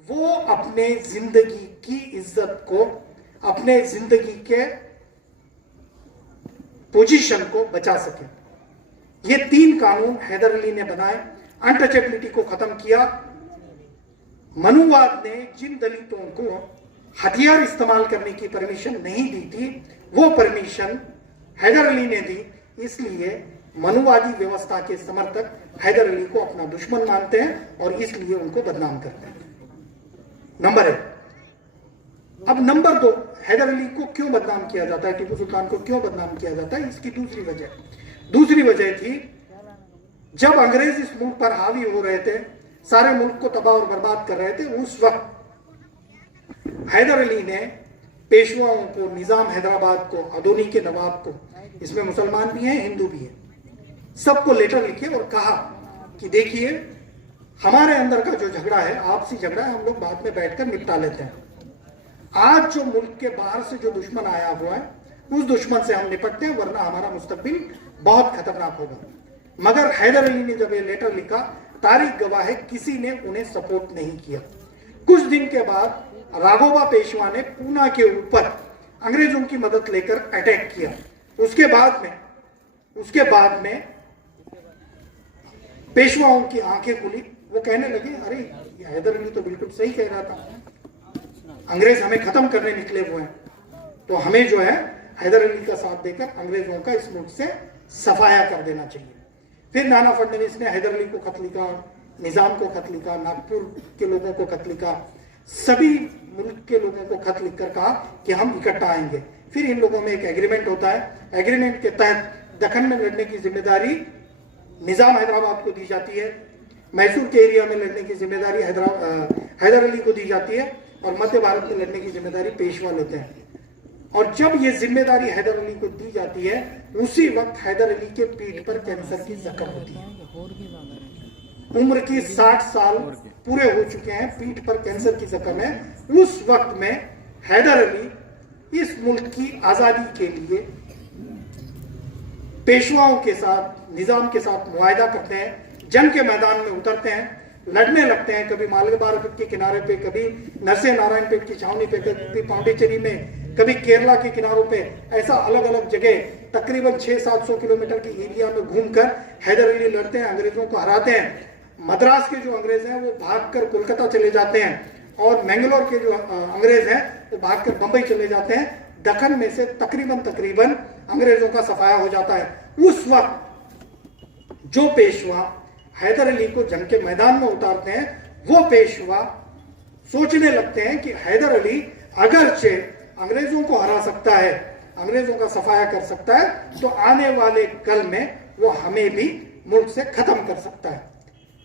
वो अपने जिंदगी की इज्जत को, अपने जिंदगी के पोजीशन को बचा सके। ये 3 कानून हैदर अली ने बनाए, अनटचेबिलिटी को खत्म किया। मनुवाद ने जिन दलितों को हथियार इस्तेमाल करने की परमिशन नहीं दी थी, वो परमिशन हैदर अली ने दी। इसलिए मनुवादी व्यवस्था के समर्थक हैदर अली को अपना दुश्मन मानते हैं और इसलिए उनको बदनाम करते हैं। नंबर 1। अब नंबर 2, हैदर अली को क्यों बदनाम किया जाता है, टीपू सुल्तान को क्यों बदनाम किया जाता है? इसकी दूसरी वजह थी, जब अंग्रेज इस मुल्क पर हावी हो रहे थे, सारे मुल्क को तबाह और बर्बाद कर रहे थे, उस वक्त हैदर अली ने पेशवाओं को, निजाम हैदराबाद को, अदोनी के नवाब को, इसमें मुसलमान भी हैं, हिंदू भी हैं, सबको लेटर लिखे और कहा कि देखिए, हमारे अंदर का जो झगड़ा है, आपसी झगड़ा है, हम लोग बाद में बैठकर निपटा लेते हैं। आज जो मुल्क के बाहर से जो दुश्मन आया हुआ है, उस दुश्मन से हम निपटते हैं, वरना हमारा मुस्तकबिल बहुत खतरनाक होगा। मगर हैदर अली ने जब ये लेटर लिखा, तारीख गवाह है, किसी ने उन्हें सपोर्ट नहीं किया। कुछ दिन के बाद राघोबा पेशवा ने पूना के ऊपर अंग्रेजों की मदद लेकर अटैक किया। उसके बाद में पेशवाओं की आंखें खुली, वो कहने लगे, अरे ये हैदर अली तो बिल्कुल सही कह रहा था, अंग्रेज हमें खत्म करने निकले हुए हैं, तो हमें जो है हैदर अली का साथ देकर अंग्रेजों का इस मुल्क से सफाया कर देना चाहिए। फिर नाना फडणवीस ने हैदर अली को खत लिखा, निजाम को खत लिखा, नागपुर के लोगों को खत लिखा, सभी मुल्क के लोगों को खत लिखकर कहा कि हम इकट्ठा आएंगे। फिर इन लोगों में एक एग्रीमेंट होता है। एग्रीमेंट के तहत दक्कन में लड़ने की जिम्मेदारी निजाम हैदराबाद को दी जाती है, मैसूर के एरिया में लड़ने की जिम्मेदारी हैदर अली को दी जाती है, और मध्य भारत में लड़ने की जिम्मेदारी पेशवा लेते हैं। और जब ये जिम्मेदारी हैदर अली को दी जाती है, उसी वक्त हैदर अली के पीठ पर कैंसर की जख्म होती है। उम्र की 60 साल पूरे हो चुके हैं, पीठ पर कैंसर की जख्म है। उस वक्त में हैदर अली इस मुल्क की आजादी के लिए पेशवाओं के साथ, निजाम के साथ मुआहदा करते हैं, जंग के मैदान में उतरते हैं, लड़ने लगते हैं, कभी मालबार के किनारे पे, कभी नरसिंह नारायण पेट की छावनी पे, कभी पांडिचेरी में, कभी केरला के किनारों पे, ऐसा अलग अलग जगह तकरीबन 600-700 किलोमीटर की एरिया में घूमकर हैदर अली लड़ते हैं, अंग्रेजों को हराते हैं। मद्रास के जो अंग्रेज हैं वो भागकर कोलकाता चले जाते हैं, और मैंगलोर के जो अंग्रेज हैं वो भागकर बंबई चले जाते हैं। दक्कन में से तकरीबन अंग्रेजों का सफाया हो जाता है। उस वक्त जो पेशवा हैदर अली को जंग के मैदान में उतारते हैं, वो पेशवा सोचने लगते हैं कि हैदर अली अगरचे अंग्रेजों को हरा सकता है, अंग्रेजों का सफाया कर सकता है, तो आने वाले कल में वो हमें भी मुल्क से खत्म कर सकता है।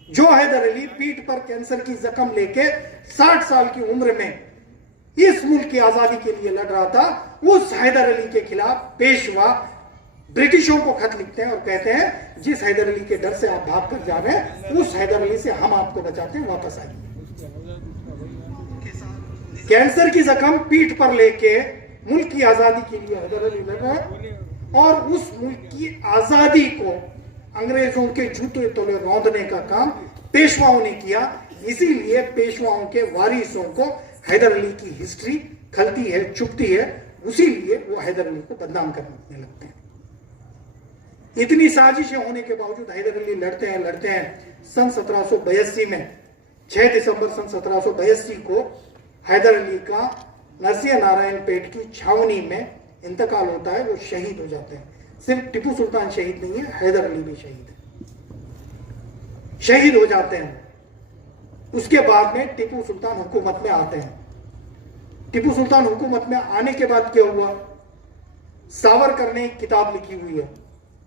जो हैदर अली पीठ पर कैंसर की जख्म लेके 60 साल की उम्र में इस मुल्क की आजादी के लिए लड़ रहा था, उस हैदर अली के खिलाफ पेशवा ब्रिटिशों को खत लिखते हैं और कहते हैं जिस हैदर अली के डर से आप भाग कर जा रहे हैं, उस हैदर अली से हम आपको बचाते हैं, वापस आइए। कैंसर की जख्म पीठ पर लेके मुल्क की आजादी के लिए हैदर अली लड़ रहा है, और उस मुल्क की आजादी को अंग्रेजों के जूते तले रौंदने का काम पेशवाओं ने किया। इसीलिए पेशवाओं के वारिसों को हैदर अली की हिस्ट्री खलती है, चुपती है, उसी लिए वो हैदर अली को बदनाम करने लगते हैं। इतनी साजिशें होने के बावजूद हैदर अली लड़ते हैं। सन 1782 में 6 दिसंबर सन 1782 को हैदर अली का नरसिंह नारायण पेट की छावनी में इंतकाल होता है, वो शहीद हो जाते हैं। सिर्फ टीपू सुल्तान शहीद नहीं है, हैदर अली भी शहीद है, शहीद हो जाते हैं। उसके बाद में टीपू सुल्तान हुकूमत में आते हैं। टीपू सुल्तान हुकूमत में आने के बाद क्या हुआ, सावरकर ने एक किताब लिखी हुई है,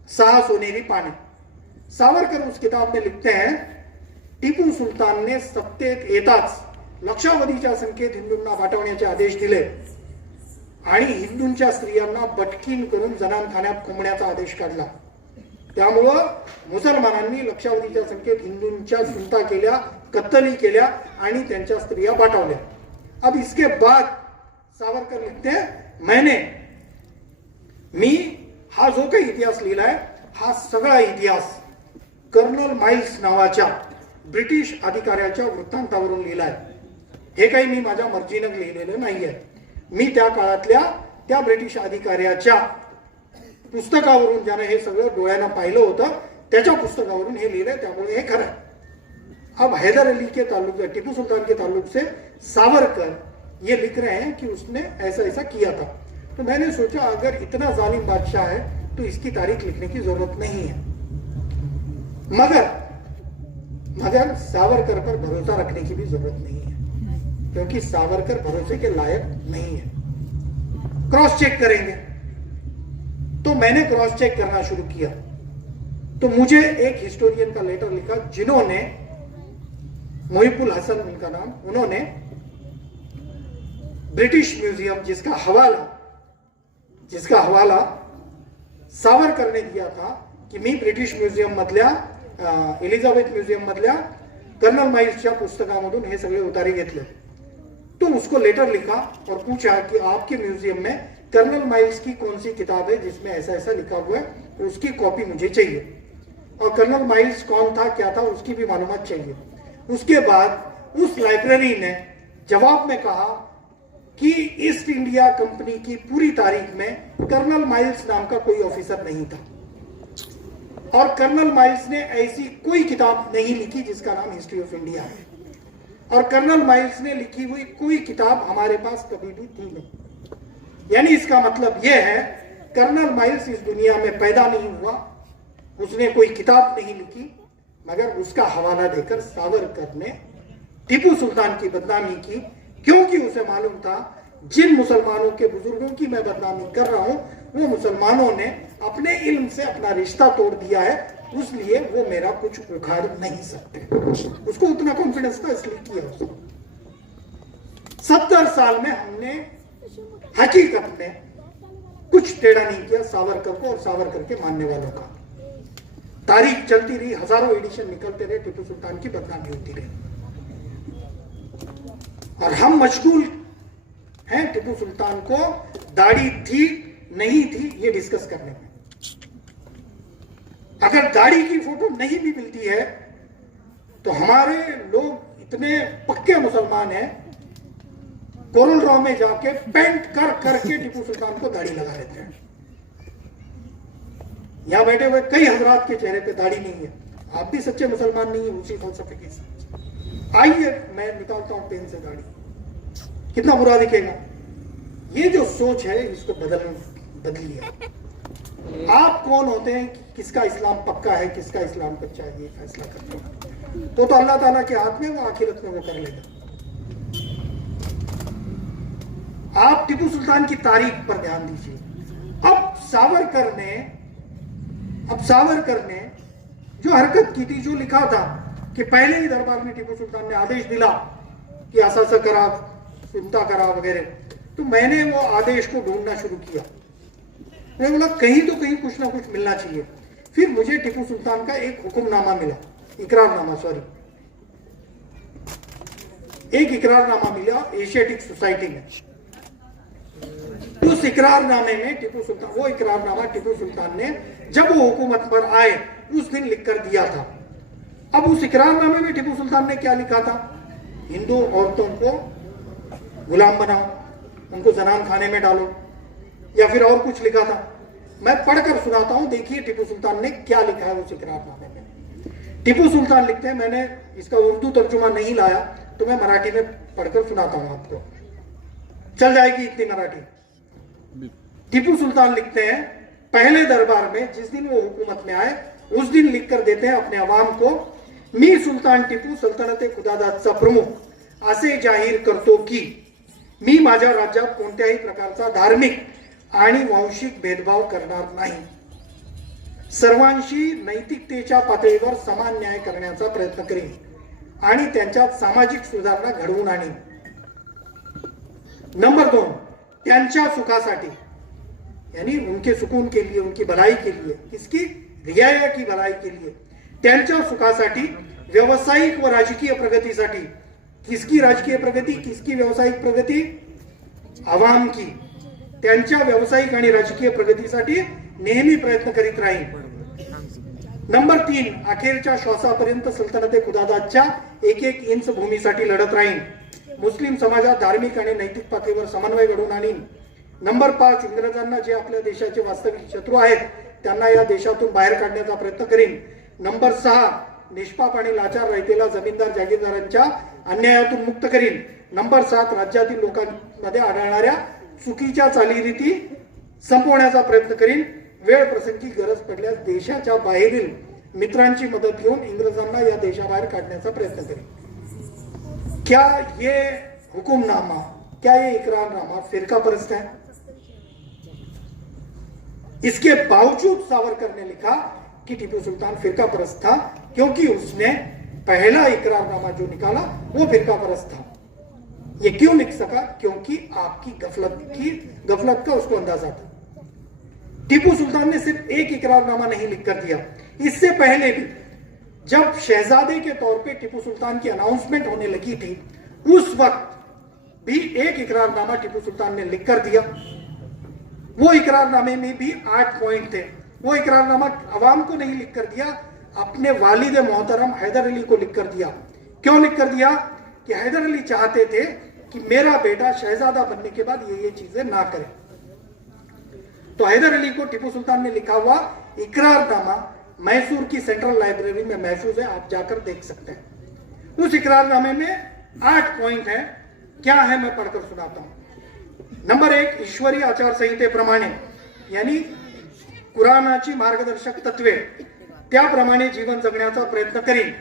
साहस सोनेरी पानी। सावरकर उस किताब में लिखते हैं, टीपू सुलतान ने सत्तेत येताच लक्षावधीच्या संख्येत हिंदूंना पाठवण्याचे आदेश दिले आणि हिंदूंच्या स्त्रियांना बटकीन करून जनानखान्यात कोंबण्याचा आदेश काढला। त्यामुळं मुसलमानांनी लक्षावधीच्या संख्येत हिंदूंच्या सुलता केल्या, कत्तली केल्या आणि त्यांच्या स्त्रिया पाठवल्या। अब इसके बाद सावरकर लिखते हैं, मी हा जो काही इतिहास लिहिलाय, हा सगळा इतिहास कर्नल माइल्स नावाच्या ब्रिटिश अधिकाऱ्याच्या वृत्तांतावरून लिहिलाय। हे काही मी माझ्या मर्जीनं लिहिलेलं नाहीये, मी त्या काळातल्या त्या ब्रिटिश अधिकाऱ्याच्या पुस्तकावरून, ज्याने हे सगळं डोळ्यानं पाहिलं होतं, त्याच्या पुस्तकावरून हे लिहिलंय, त्यामुळे हे खरं है। अब हैदर अली के ताल्लुक से, टीपू सुल्तान के ताल्लुक से सावरकर ये लिख रहे हैं कि उसने ऐसा ऐसा किया था। तो मैंने सोचा अगर इतना जालिम बादशाह है तो इसकी तारीख लिखने की जरूरत नहीं है, मगर सावरकर पर भरोसा रखने की भी जरूरत नहीं है, क्योंकि सावरकर भरोसे के लायक नहीं है। क्रॉस चेक करेंगे, तो मैंने क्रॉस चेक करना शुरू किया। तो मुझे एक हिस्टोरियन का लेटर लिखा, जिन्होंने, मोहिबुल हसन उनका नाम, उन्होंने ब्रिटिश म्यूजियम, जिसका हवाला सावरकर ने दिया था कि मी ब्रिटिश म्युझियम मधल्या, एलिझाबेथ म्युझियम मधल्या कर्नल माइल्सच्या पुस्तकामधून हे सगळे उतारे घेतले। तो उसको लेटर लिखा और पूछा कि आपके म्यूजियम में कर्नल माइल्स की कौन सी किताब है जिसमें ऐसा ऐसा लिखा हुआ है, उसकी कॉपी मुझे चाहिए, और कर्नल माइल्स कौन था, क्या था, उसकी भी मालूमात चाहिए। उसके बाद उस लाइब्रेरी ने जवाब में कहा कि ईस्ट इंडिया कंपनी की पूरी तारीख में कर्नल माइल्स नाम का कोई ऑफिसर नहीं था, और कर्नल माइल्स ने ऐसी कोई किताब नहीं लिखी जिसका नाम हिस्ट्री ऑफ इंडिया है, और कर्नल माइल्स ने लिखी हुई कोई किताब हमारे पास कभी भी थी नहीं। यानी इसका मतलब यह है, कर्नल माइल्स इस दुनिया में पैदा नहीं हुआ, उसने कोई किताब नहीं लिखी, मगर उसका हवाला देकर सावरकर ने टीपू सुल्तान की बदनामी की, क्योंकि उसे मालूम था जिन मुसलमानों के बुजुर्गों की मैं बदनामी कर रहा हूं, वो मुसलमानों ने अपने इल्म से अपना रिश्ता तोड़ दिया है, इसलिए वो मेरा कुछ उखाड़ नहीं सकते। उसको उतना कॉन्फिडेंस था, इसलिए किया उसने। 70 साल में हमने हकीकत में कुछ टेढ़ा नहीं किया सावरकर को और सावरकर के मानने वालों का। तारीख चलती रही, हजारों एडिशन निकलते रहे, टीपू सुल्तान की बदनामी होती रही, और हम मशगूल हैं टीपू सुल्तान को दाढ़ी थी नहीं थी ये डिस्कस करने में। अगर दाढ़ी की फोटो नहीं भी मिलती है तो हमारे लोग इतने पक्के मुसलमान हैं, कोरलराव में जाके पेंट कर करके टीपू सुल्तान को दाढ़ी लगा लेते हैं। यहां बैठे हुए कई हजरात के चेहरे पे दाढ़ी नहीं है, आप भी सच्चे मुसलमान नहीं है उसी फलसफे के साथ। आइए मैं निकालता हूं पेन से दाढ़ी, कितना बुरा दिखेगा। ये जो सोच है इसको बदलिए। आप कौन होते हैं, किसका इस्लाम पक्का है, किसका इस्लाम कच्चा है, ये फैसला करते हैं। तो अल्लाह ताला के हाथ में, वो आखिरत में वो कर लेगा। आप टीपू सुल्तान की तारीख पर ध्यान दीजिए। अब सावरकर ने जो हरकत की थी, जो लिखा था कि पहले ही दरबार में टीपू सुल्तान ने आदेश दिला कि असं करा, सुनता करा वगैरह, तो मैंने वो आदेश को ढूंढना शुरू किया। मैं बोला कहीं तो कहीं कुछ ना कुछ मिलना चाहिए। फिर मुझे टीपू सुल्तान का एक हुक्मनामा मिला, इकरारनामा, सॉरी, एक इकरारनामा मिला एशियाटिक सोसाइटी में। उस इकरारनामे में टीपू सुल्तान, वो इकरारनामा टीपू सुल्तान ने जब वो हुकूमत पर आए उस दिन लिख कर दिया था। अब उस इकरारनामे में टीपू सुल्तान ने क्या लिखा था? हिंदू औरतों को गुलाम बनाओ, उनको जनान खाने में डालो, या फिर और कुछ लिखा था। मैं पढ़कर सुनाता हूं, देखिए टीपू सुल्तान ने क्या लिखा है उस इकरारनामे में। टीपू सुल्तान लिखते हैं, मैंने इसका उर्दू तर्जुमा नहीं लाया तो मैं मराठी में पढ़कर सुनाता हूं आपको, चल जाएगी इतनी मराठी। टीपू सुल्तान लिखते हैं, पहले दरबार में जिस दिन वो हुकूमत में आए उस दिन लिख कर देते हैं अपने अवाम को, मी सुलतान टिपू सल्तनते खुदादादचा प्रमुख असे जाहीर करतो की मी माझ्या राज्यात कोणत्याही प्रकारचा धार्मिक आणि वांशिक भेदभाव करणार नाही, सर्वांशी नैतिकतेच्या पातळीवर समान न्याय करण्याचा प्रयत्न करेन आणि त्यांच्यात सामाजिक सुधारणा घडवून आणीन। नंबर 2, त्यांच्या सुखासाठी, यानी उनके सुकून के लिए, उनकी भलाई के लिए, किसकी? रियाया की भलाई के लिए, त्यांच्या सुखासाठी, व्यावसायिक व राजकीय प्रगतीसाठी, किसकी राजकीय प्रगती, किसकी व्यावसायिक प्रगती? आवाम की। त्यांच्या व्यावसायिक आणि राजकीय प्रगतीसाठी नेहमी प्रयत्न करीत राहील। नंबर 3, अखेरच्या श्वासापर्यंत सल्तनते खुदादादच्या एक एक इंच भूमीसाठी लढत राहील। मुस्लिम समाजात धार्मिक आणि नैतिक पातळीवर समन्वय घडवून आणीन। नंबर 5, इंग्रजांना जे आपल्या देशाचे वास्तविक शत्रू आहेत त्यांना या देशातून बाहेर काढण्याचा प्रयत्न करीन। नंबर 6, निष्पाप आणि लाचार राहिलेला जमीनदार जागीरदारांच्या अन्यायातून मुक्त करीन। नंबर 7, राज्यातील लोकांमध्ये आढळणाऱ्या चुकीच्या चालीरीती संपवण्याचा प्रयत्न करीन। वेळ प्रसंगी गरज पडल्यास देशाच्या बाहेरील मित्रांची मदत घेऊन इंग्रजांना या देशाबाहेर काढण्याचा प्रयत्न करीन। क्या ये हुकुमनामा, क्या ये इकरारनामा फिरका परस्त है? इसके बावजूद सावरकर ने लिखा कि टीपू सुल्तान फिरका परस्त था, क्योंकि उसने पहला इकरारनामा जो निकाला वो फिरका परस्त था। ये क्यों लिख सका? क्योंकि आपकी गफलत का उसको अंदाजा था। टीपू सुल्तान ने सिर्फ एक इकरारनामा नहीं लिखकर दिया, इससे पहले भी जब शहजादे के तौर पे टीपू सुल्तान की अनाउंसमेंट होने लगी थी उस वक्त भी एक इकरारनामा टीपू सुल्तान ने लिखकर दिया। वो इकरारनामे में भी 8 पॉइंट थे। वो इकरारनामा अवाम को नहीं लिखकर दिया, अपने वालिद मोहतरम हैदर अली को लिखकर दिया। क्यों लिखकर दिया? कि हैदर अली चाहते थे कि मेरा बेटा शहजादा बनने के बाद ये चीजें ना करे। तो हैदर अली को टीपू सुल्तान ने लिखा हुआ इकरारनामा मैसूर की सेंट्रल लाइब्रेरी में महफूज है, आप जाकर देख सकते हैं। उस इकरारनामे में 8 पॉइंट है। क्या है मैं पढ़कर सुनाता हूं। नंबर 1, ईश्वरी आचार संहितेप्रमाणे, यानी कुराणाची मार्गदर्शक तत्वे त्याप्रमाणे जीवन जगण्याचा प्रयत्न करीन।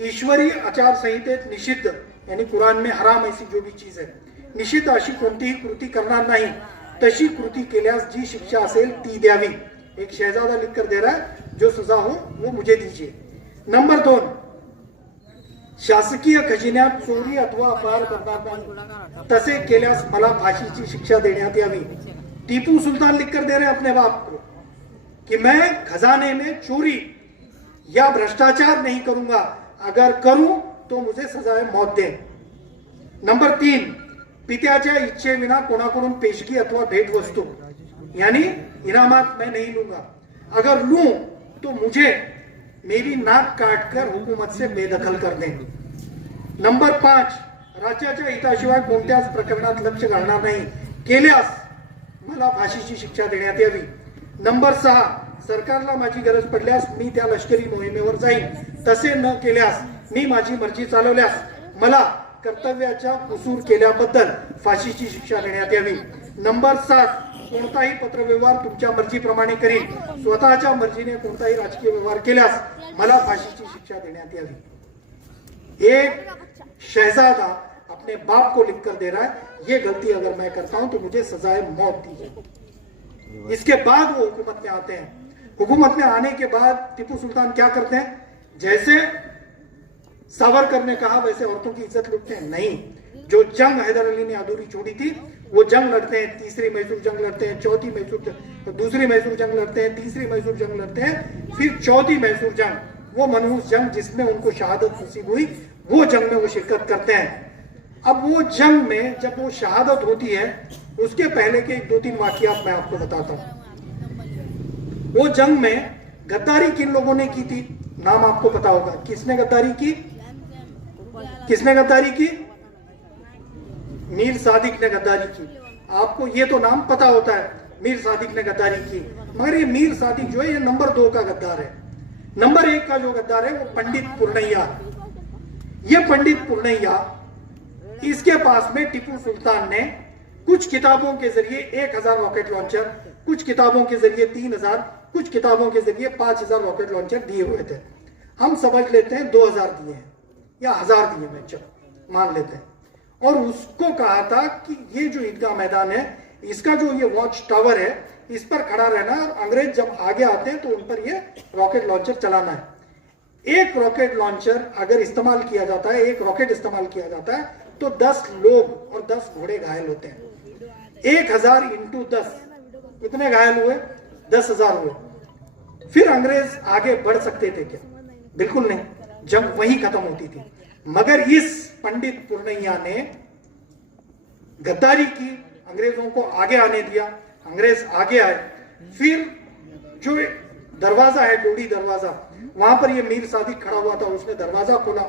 ईश्वरी आचार संहितेत निषिद्ध, यानी कुरान में हराम ऐसी जो भी चीज है, निषिद्ध अशी कोणतीही कृती करणार नाही, तशी कृती केल्यास जी शिक्षा असेल ती द्यावी। एक शहजादा लिखकर दे रहा है, जो सजा हो वो मुझे दीजिए। नंबर 2, शासकीय खजिन्यात चोरी अथवा अपहार करणार नाही, तसे केल्यास मला फाशीची शिक्षा देण्यात यावी। टीपू सुल्तान लिखकर दे रहे अपने बाप को कि मैं खजाने में चोरी या भ्रष्टाचार नहीं करूंगा, अगर करूं तो मुझे सजाए मौत दे। नंबर 3, पित्याच्या इच्छेविना कोणाकडून पेशगी अथवा भेट वस्तू, यानी इनामात मैं नहीं लूंगा, अगर लूं तो मुझे मेरी नाक काटकर हुकूमत से बेदखल कर दें। नंबर 5, राज्याच्या हिताशिवाय कोणत्याच प्रकरणात लक्ष घालणार नाही, केल्यास मला फाशीची शिक्षा देण्यात यावी। नंबर 6, सरकारला माझी गरज पडल्यास मी त्या लष्करी मोहिमेवर जाईन, तसे न केल्यास मी माझी मर्जी चालवल्यास मला कर्तव्याचा कुसूर केल्याबद्दल फाशीची शिक्षा देण्यात यावी। नंबर 7, कोणताही पत्रव्यवहार तुमच्या मर्जीप्रमाणे करीन, स्वतःच्या मर्जीने कोणताही राजकीय व्यवहार केल्यास मला फाशीची शिक्षा देण्यात यावी। एक शहजादा अपने बाप को लिखकर दे रहा है, ये गलती अगर मैं करता हूं तो मुझे सजाए मौत दीजिए। इसके बाद वो हुकूमत में आते हैं। हुकूमत में आने के बाद टीपू सुल्तान क्या करते हैं, जैसे सावरकर ने कहा वैसे औरतों की इज्जत लूटते हैं? नहीं। जो जंग हैदर अली ने अधूरी छोड़ी थी वो जंग लड़ते हैं, तीसरी मैसूर जंग लड़ते हैं, चौथी मैसूर, दूसरी मैसूर जंग लड़ते हैं, तीसरी मैसूर जंग लड़ते हैं, फिर चौथी मैसूर जंग, वो मनहूस जंग जिसमें उनको शहादत नसीब हुई, वो जंग में वो शिरकत करते हैं। अब वो जंग में जब वो शहादत होती है उसके पहले के 2-3 वाकयात मैं आपको बताता हूं। वो जंग में गद्दारी किन लोगों ने की थी, नाम आपको पता होगा। किसने गद्दारी की? किसने गद्दारी की? मीर सादिक ने गद्दारी की। आपको ये तो नाम पता होता है, मीर सादिक ने गद्दारी की। मगर ये मीर सादिक जो है ये नंबर 2 का गद्दार है। नंबर 1 का जो गद्दार है वो पंडित पुरनैया। ये पंडित पुरनैया, इसके पास में टीपू सुल्तान ने कुछ किताबों के जरिए 1000 रॉकेट लॉन्चर, कुछ किताबों के जरिए 3000, कुछ किताबों के जरिए 5000 रॉकेट लॉन्चर दिए हुए थे। हम समझ लेते हैं 2000 दिए हैं या 1000 दिए हैं, चलो मान लेते हैं। और उसको कहा था कि ये जो ईदगाह मैदान है, इसका जो ये वॉच टावर है, इस पर खड़ा रहना और अंग्रेज जब आगे आते हैं तो उन पर ये रॉकेट लॉन्चर चलाना है। एक रॉकेट लॉन्चर अगर इस्तेमाल किया जाता है, एक रॉकेट इस्तेमाल किया जाता है तो 10 लोग और 10 घोड़े घायल होते हैं। 1000 × 10 कितने घायल हुए? 10,000 हुए। फिर अंग्रेज आगे बढ़ सकते थे क्या? बिल्कुल नहीं, जंग वहीं खत्म होती थी। मगर इस पंडित पुरनैया ने गद्दारी की, अंग्रेजों को आगे आने दिया, अंग्रेज आगे आए। फिर जो दरवाजा है, डोडी दरवाजा, वहां पर ये मीर सादिक खड़ा हुआ था, उसने दरवाजा खोला।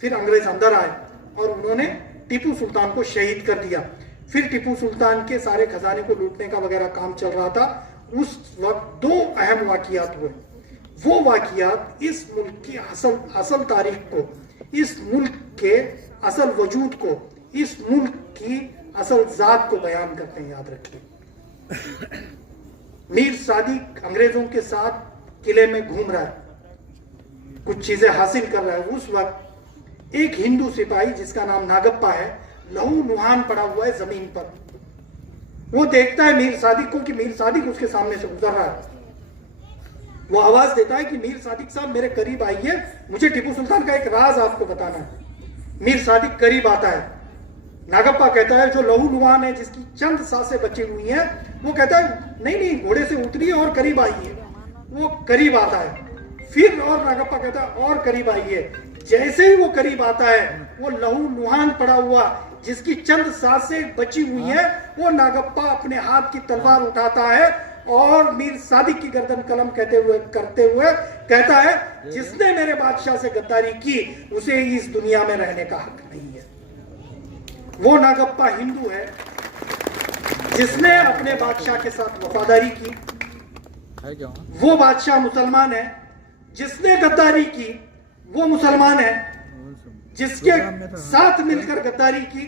फिर अंग्रेज अंदर आए और उन्होंने टीपू सुल्तान को शहीद कर दिया। फिर टीपू सुल्तान के सारे खजाने को लूटने का वगैरह काम चल रहा था। उस वक्त 2 अहम वाकयात हुए। वो वाकयात इस मुल्क की असल तारीख को, इस मुल्क के असल वजूद को, इस मुल्क की असल जात को बयान करते हैं, याद रखिए। मीर सादिक अंग्रेजों के साथ किले में घूम रहा है, कुछ चीजें हासिल कर रहा है। उस वक्त एक हिंदू सिपाही जिसका नाम नागप्पा है, लहू लुहान पड़ा हुआ है जमीन पर। वो देखता है मीर सादिक को कि मीर सादिक उसके सामने से गुजर रहा है। वो आवाज देता है कि मीर सादिक साहब मेरे करीब आइए, मुझे टीपू सुल्तान का एक राज आपको बताना है। मीर सादिक करीब आता है। नागप्पा कहता है जो लहू लुहान है, जिसकी चंद सांसें बची हुई हैं, वो कहता है नहीं नहीं, घोड़े से उतरिए और करीब आइए। वो करीब आता है। फिर और नागप्पा कहता है और करीब आइए। जैसे ही वो करीब आता है, वो लहू लुहान पड़ा हुआ जिसकी चंद सांसें बची हुई है, वो नागप्पा अपने हाथ की तलवार उठाता है और मीर सादिक की गर्दन कलम करते हुए कहता है जिसने मेरे बादशाह से गद्दारी की उसे इस दुनिया में रहने का हक नहीं है। वो नागप्पा हिंदू है जिसने अपने बादशाह के साथ वफादारी की। वो बादशाह मुसलमान है जिसने गद्दारी की। वो मुसलमान है जिसके साथ मिलकर गद्दारी की।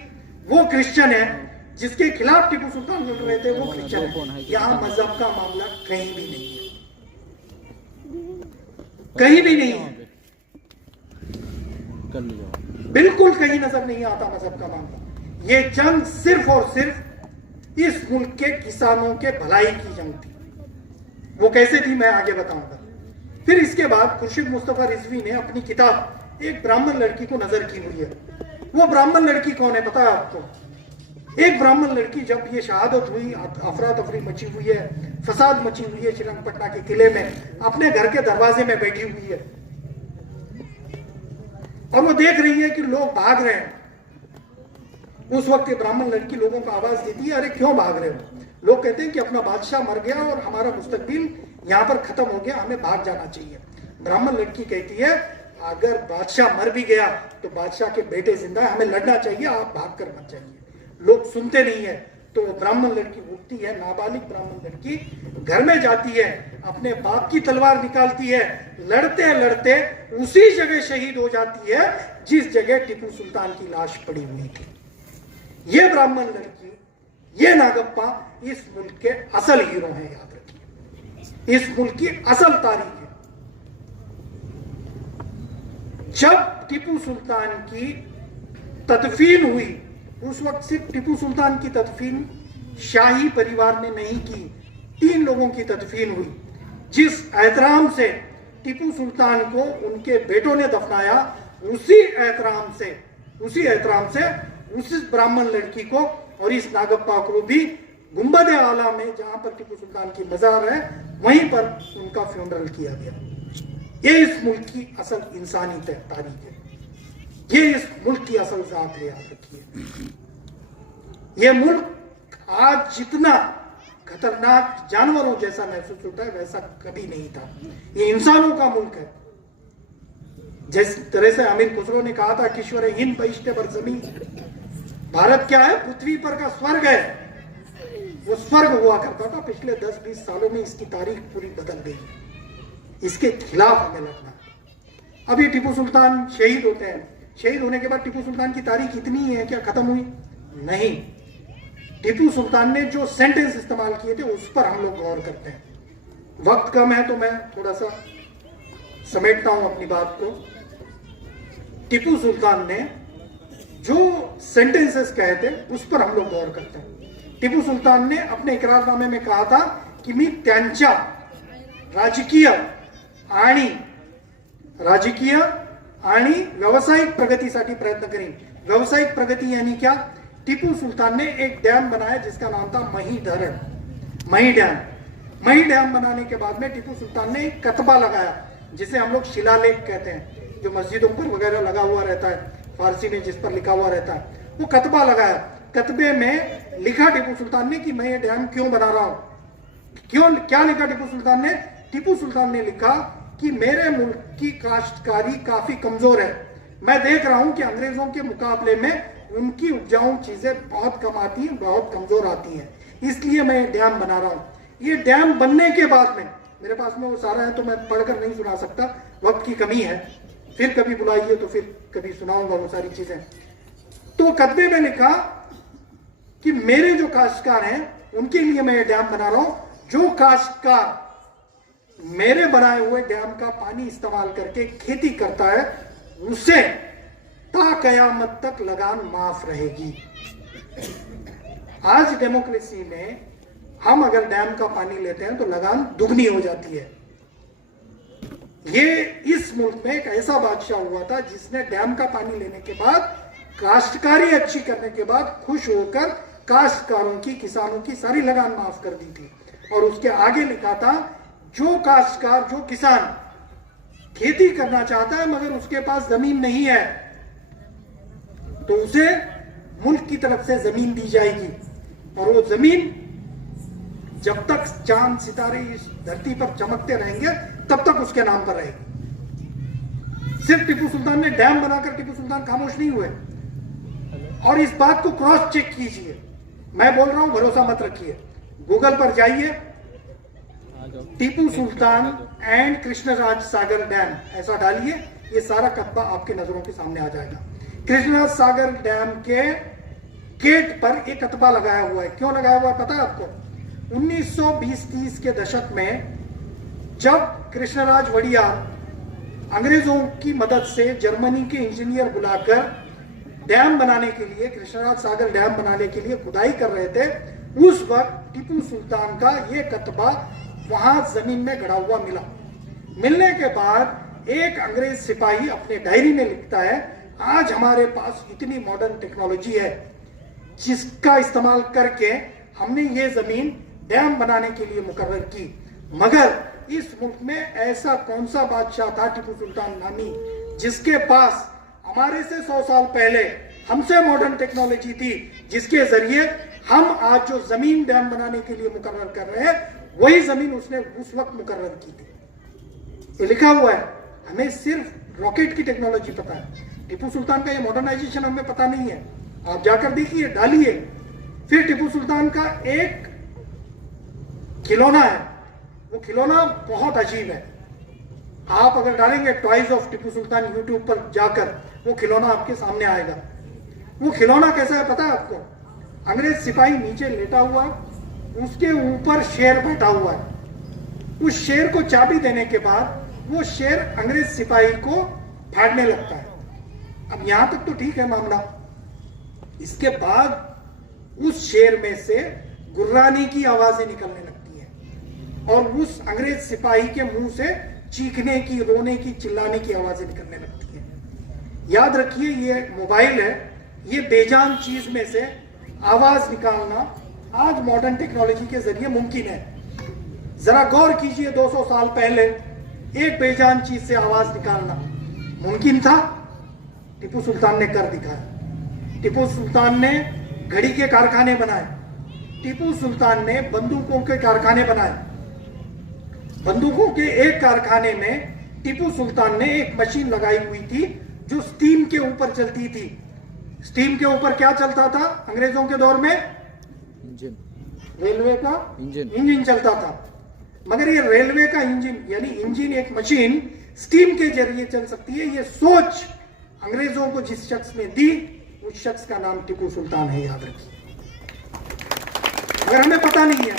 वो क्रिश्चियन है जिसके खिलाफ टीपू सुल्तान लड़ रहे थे, वो क्रिश्चियन है। यहां मजहब का मामला कहीं भी नहीं है, कहीं भी नहीं है, बिल्कुल कहीं नजर नहीं आता मजहब का मामला। ये जंग सिर्फ और सिर्फ इस मुल्क के किसानों के भलाई की जंग थी। वो कैसे थी मैं आगे बताऊंगा। फिर इसके बाद खुर्शीद मुस्तफा रिजवी ने अपनी किताब एक ब्राह्मण लड़की को नजर की हुई है। वो ब्राह्मण लड़की कौन है पता है आपको? एक ब्राह्मण लड़की, जब ये शहादत हुई, अफरा तफरी मची हुई है, फसाद मची हुई है श्रीरंगपटना के किले में, अपने घर के दरवाजे में बैठी हुई है और वो देख रही है कि लोग भाग रहे हैं। उस वक्त ये ब्राह्मण लड़की लोगों को आवाज देती है, अरे क्यों भाग रहे हो? लोग कहते हैं कि अपना बादशाह मर गया और हमारा मुस्तकबिल यहाँ पर खत्म हो गया, हमें भाग जाना चाहिए। ब्राह्मण लड़की कहती है अगर बादशाह मर भी गया तो बादशाह के बेटे जिंदा है, हमें लड़ना चाहिए, आप भाग कर मत जाइए। लोग सुनते नहीं है तो ब्राह्मण लड़की उठती है, नाबालिग ब्राह्मण लड़की घर में जाती है, अपने बाप की तलवार निकालती है, लड़ते लड़ते उसी जगह शहीद हो जाती है जिस जगह टीपू सुल्तान की लाश पड़ी हुई थी। ये ब्राह्मण लड़की, ये नागप्पा इस मुल्क के असल हीरो हैं, याद रखिए, इस मुल्क की असल तारीख है। जब टीपू सुल्तान की तदफीन हुई, उस वक्त सिर्फ टीपू सुल्तान की तदफीन शाही परिवार ने नहीं की, 3 लोगों की तदफीन हुई। जिस एहतराम से टीपू सुल्तान को उनके बेटों ने दफनाया, उसी एहतराम से उस ब्राह्मण लड़की को और इस नागप्पा को भी गुंबद आला में, जहां पर टीपू सुल्तान की मजार है, वहीं पर उनका फ्यूनरल किया गया। ये इस मुल्क की असल इंसानी तारीख है, ये इस मुल्क की असल जात है, याद रखिए। ये मुल्क आज जितना खतरनाक जानवरों जैसा महसूस होता है, वैसा कभी नहीं था। ये इंसानों का मुल्क है। जिस तरह से अमीर खुसरो ने कहा था, किश्वर हिंद बहिश्ते पर जमीन, भारत क्या है? पृथ्वी पर का स्वर्ग है। वो स्वर्ग हुआ करता था। पिछले 10-20 सालों में इसकी तारीख पूरी बदल गई। इसके खिलाफ हमें लड़ना है। अब ये टीपू सुल्तान शहीद होते हैं, शहीद होने के बाद टीपू सुल्तान की तारीख इतनी ही है क्या खत्म हुई? नहीं। टीपू सुल्तान ने जो सेंटेंस इस्तेमाल किए थे उस पर हम लोग गौर करते हैं। वक्त कम है तो मैं थोड़ा सा समेटता हूं अपनी बात को। टीपू सुल्तान ने जो सेंटेंसेस कहे थे उस पर हम लोग गौर करते हैं। टीपू सुल्तान ने अपने इकरारनामे में कहा था कि मी त्यांच्या राजकीय आणि व्यावसायिक प्रगतीसाठी प्रयत्न करीन। व्यावसायिक प्रगति यानी क्या? टीपू सुल्तान ने एक डैम बनाया जिसका नाम था मही धरण, मही डैम। मही डैम बनाने के बाद में टीपू सुल्तान ने एक कतबा लगाया जिसे हम लोग शिलालेख कहते हैं, जो मस्जिदों पर वगैरह लगा हुआ रहता है, फारसी में जिस पर लिखा हुआ रहता है, वो कतबा लगाया। कतबे में लिखा टीपू सुल्तान ने कि मैं ये डैम क्यों बना रहा हूं। क्या लिखा टीपू सुल्तान ने? टीपू सुल्तान ने लिखा कि मेरे मुल्क की काश्तकारी काफी कमजोर है। मैं देख रहा हूं कि अंग्रेजों के मुकाबले में उनकी उपजाऊ चीजें बहुत कम आती हैं, बहुत कमजोर आती हैं, इसलिए मैं डैम बना रहा हूं। ये डैम बनने के बाद में, मेरे पास में वो सारा है तो मैं पढ़कर नहीं सुना सकता, वक्त की कमी है, फिर कभी बुलाइए तो फिर कभी सुनाऊंगा वो सारी चीजें। तो कतबे में लिखा कि मेरे जो काश्तकार हैं उनके लिए मैं ये डैम बना रहा हूं। जो काश्तकार मेरे बनाए हुए डैम का पानी इस्तेमाल करके खेती करता है, उसे ता कयामत तक लगान माफ रहेगी। आज डेमोक्रेसी में हम अगर डैम का पानी लेते हैं तो लगान दुगनी हो जाती है। ये इस मुल्क में एक ऐसा बादशाह हुआ था जिसने डैम का पानी लेने के बाद, काश्तकारी अच्छी करने के बाद खुश होकर काश्तकारों की, किसानों की सारी लगान माफ कर दी थी। और उसके आगे लिखा था, जो काश्तकार, जो किसान खेती करना चाहता है मगर उसके पास जमीन नहीं है, तो उसे मुल्क की तरफ से जमीन दी जाएगी, और वो जमीन जब तक चांद सितारे इस धरती पर चमकते रहेंगे तब तक उसके नाम पर रहेगी। सिर्फ टीपू सुल्तान ने डैम बनाकर टीपू सुल्तान खामोश नहीं हुए। और इस बात को क्रॉस चेक कीजिए, मैं बोल रहा हूं, भरोसा मत रखिए। गूगल पर जाइए, Tipu sultan and Krishnaraj Sagar dam ऐसा डालिए, ये सारा कस्बा आपके नजरों के सामने आ जाएगा। कृष्णराज सागर डैम के गेट पर एक कतबा लगाया हुआ है। क्यों लगाया हुआ है पता है आपको? 1920-30 के दशक में जब कृष्णराज वड़ियार अंग्रेजों की मदद से जर्मनी के इंजीनियर बुलाकर डैम बनाने के लिए, कृष्णराज सागर डैम बनाने के लिए खुदाई कर रहे थे, उस वक्त टीपू सुल्तान का ये कतबा वहां जमीन में गड़ा हुआ मिला। मिलने के बाद एक अंग्रेज सिपाही अपने डायरी में लिखता है, आज हमारे पास इतनी मॉडर्न टेक्नोलॉजी है जिसका इस्तेमाल करके हमने ये जमीन डैम बनाने के लिए मुकर्रर की, मगर इस मुल्क में ऐसा कौन सा बादशाह था टीपू सुल्तान नामी जिसके पास हमारे से 100 साल पहले हमसे मॉडर्न टेक्नोलॉजी थी, जिसके जरिए हम आज जो जमीन डैम बनाने के लिए मुकर्रर कर रहे हैं वही जमीन उसने उस वक्त मुकर्रर की थी। ये लिखा हुआ है। हमें सिर्फ रॉकेट की टेक्नोलॉजी पता है, टीपू सुल्तान का ये मॉडर्नाइजेशन हमें पता नहीं है। आप जाकर देखिए, डालिए। फिर टीपू सुल्तान का एक खिलौना है, वो खिलौना बहुत अजीब है। आप अगर डालेंगे toys of Tipu Sultan YouTube पर जाकर, वो खिलौना आपके सामने आएगा। वो खिलौना कैसा है पता है आपको? अंग्रेज सिपाही नीचे लेटा हुआ है, उसके ऊपर शेर बैठा हुआ है। उस शेर को चाबी देने के बाद वो शेर अंग्रेज सिपाही को फाड़ने लगता है। अब यहां तक तो ठीक है मामला। इसके बाद उस शेर में से गुर्राने की आवाजें निकलने लगती हैं। और उस अंग्रेज सिपाही के मुंह से चीखने की, रोने की, चिल्लाने की आवाजें निकलने लगती हैं। याद रखिए, ये मोबाइल है, ये बेजान चीज में से आवाज निकालना आज मॉडर्न टेक्नोलॉजी के जरिए मुमकिन है। जरा गौर कीजिए, 200 साल पहले एक बेजान चीज से आवाज निकालना मुमकिन था? टीपू सुल्तान ने कर दिखाया। टीपू सुल्तान ने घड़ी के कारखाने बनाए, टीपू सुल्तान ने बंदूकों के कारखाने बनाए। बंदूकों के एक कारखाने में टीपू सुल्तान ने एक मशीन लगाई हुई थी जो स्टीम के ऊपर चलती थी। स्टीम के ऊपर क्या चलता था अंग्रेजों के दौर में? इंजन। रेलवे का इंजन चलता था। मगर ये रेलवे का इंजन, यानी इंजन, एक मशीन स्टीम के जरिए चल सकती है, ये सोच अंग्रेजों को जिस शख्स ने दी, उस शख्स का नाम टीपू सुल्तान है, याद रखिए। मगर हमें पता नहीं है,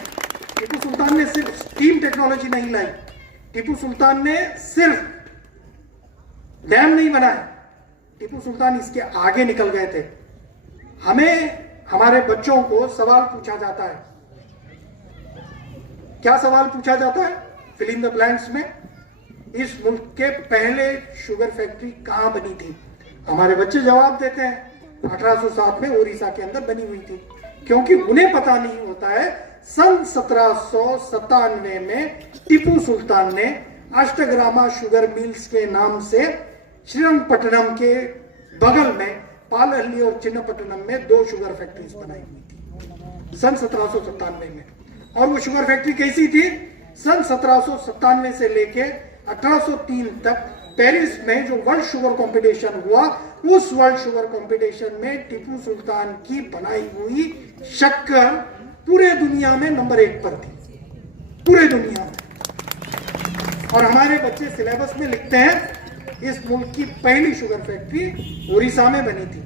टीपू सुल्तान ने सिर्फ स्टीम टेक्नोलॉजी नहीं लाई, टीपू सुल्तान ने सिर्फ डैम नहीं बनाया, टीपू सुल्तान इसके आगे निकल गए थे। हमें, हमारे बच्चों को सवाल पूछा जाता है। क्या सवाल पूछा जाता है? फिल इन द ब्लैंक्स में। इस मुल्क के पहले शुगर फैक्ट्री कहां बनी थी? हमारे बच्चे जवाब देते हैं 1807 में ओडिशा के अंदर बनी हुई थी, क्योंकि उन्हें पता नहीं होता है सन 1797 में टीपू सुल्तान ने अष्टग्रामा शुगर मिल्स के नाम से श्रीरंगपट्टनम के बगल में पालहल्ली और चिन्नपट्टनम में 2 शुगर फैक्ट्रीज बनाई हुई थी सन 1797 में। और वो शुगर फैक्ट्री कैसी थी? सन 1797 से लेके 1803 तक पेरिस में जो वर्ल्ड शुगर कंपटीशन हुआ, उस वर्ल्ड शुगर कंपटीशन में टीपू सुल्तान की बनाई हुई शक्कर पूरे दुनिया में नंबर 1 पर थी, पूरे दुनिया में। और हमारे बच्चे सिलेबस में लिखते हैं इस मुल्क की पहली शुगर फैक्ट्री ओडिशा में बनी थी।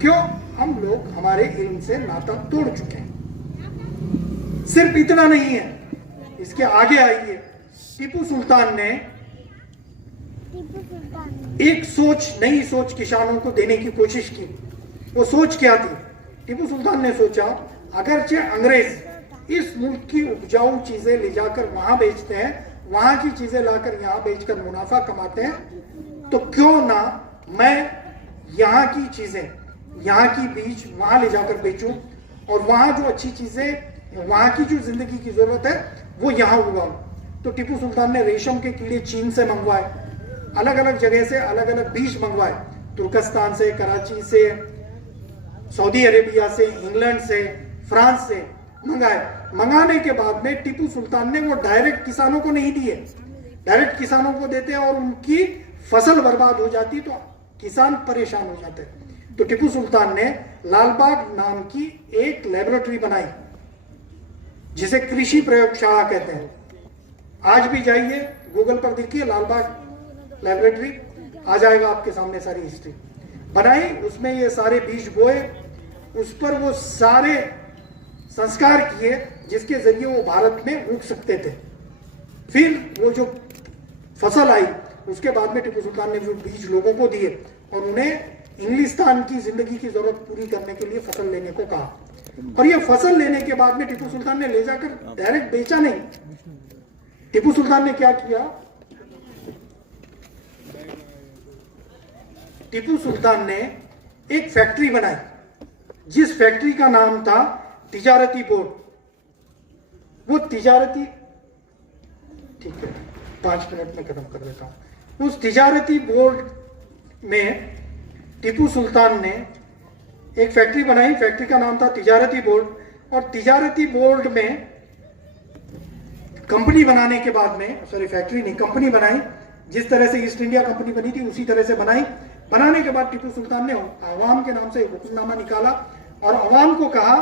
क्यों? हम लोग हमारे इल्म से नाता तोड़ चुके हैं। सिर्फ इतना नहीं है, इसके आगे आइए। टीपू सुल्तान ने एक सोच, नई सोच किसानों को देने की कोशिश की। वो सोच क्या थी? टीपू सुल्तान ने सोचा, अगरचे अंग्रेज इस मुल्क की उपजाऊ चीजें ले जाकर वहां बेचते हैं, वहां की चीजें लाकर यहां बेचकर मुनाफा कमाते हैं, तो क्यों ना मैं यहाँ की चीजें, यहाँ की बीज वहां ले जाकर बेचूं और वहां जो अच्छी चीजें, वहां की जो जिंदगी की जरूरत है वो यहां उगाऊं। तो टीपू सुल्तान ने रेशम के कीड़े चीन से मंगवाए, अलग अलग जगह से अलग अलग बीज मंगवाए, तुर्कस्तान से, कराची से, सऊदी अरेबिया से, इंग्लैंड से, फ्रांस से मंगाए। मंगाने के बाद में टीपू सुल्तान ने वो डायरेक्ट किसानों को नहीं दिए। डायरेक्ट किसानों को देते और उनकी फसल बर्बाद हो जाती तो किसान परेशान हो जाते। तो टीपू सुल्तान ने लालबाग नाम की एक लेबोरेटरी बनाई, जिसे कृषि प्रयोगशाला कहते हैं। आज भी जाइए गूगल पर देखिए लालबाग लेबोरेटरी, आ जाएगा आपके सामने सारी हिस्ट्री। बनाई, उसमें ये सारे बीज बोए, उस पर वो सारे संस्कार किए जिसके जरिए वो भारत में उग सकते थे। फिर वो जो फसल आई, उसके बाद में टीपू सुल्तान ने वो बीज लोगों को दिए और उन्हें इंग्लिस्तान की जिंदगी की जरूरत पूरी करने के लिए फसल लेने को कहा। और ये फसल लेने के बाद में टीपू सुल्तान ने ले जाकर डायरेक्ट बेचा नहीं। टीपू सुल्तान ने क्या किया? टीपू सुल्तान ने एक फैक्ट्री बनाई, जिस फैक्ट्री का नाम था तिजारती बोर्ड। वो तिजारती, ठीक है 5 मिनट में खत्म कर देता हूं। उस तिजारती बोर्ड में टीपू सुल्तान ने एक फैक्ट्री बनाई, फैक्ट्री का नाम था तिजारती बोर्ड। और तिजारती बोर्ड में कंपनी बनाने के बाद में, सॉरी फैक्ट्री नहीं, कंपनी बनाई, जिस तरह से ईस्ट इंडिया कंपनी बनी थी उसी तरह से बनाई। बनाने के बाद टीपू सुल्तान ने अवाम के नाम से एक हुक्मनामा निकाला और अवाम को कहा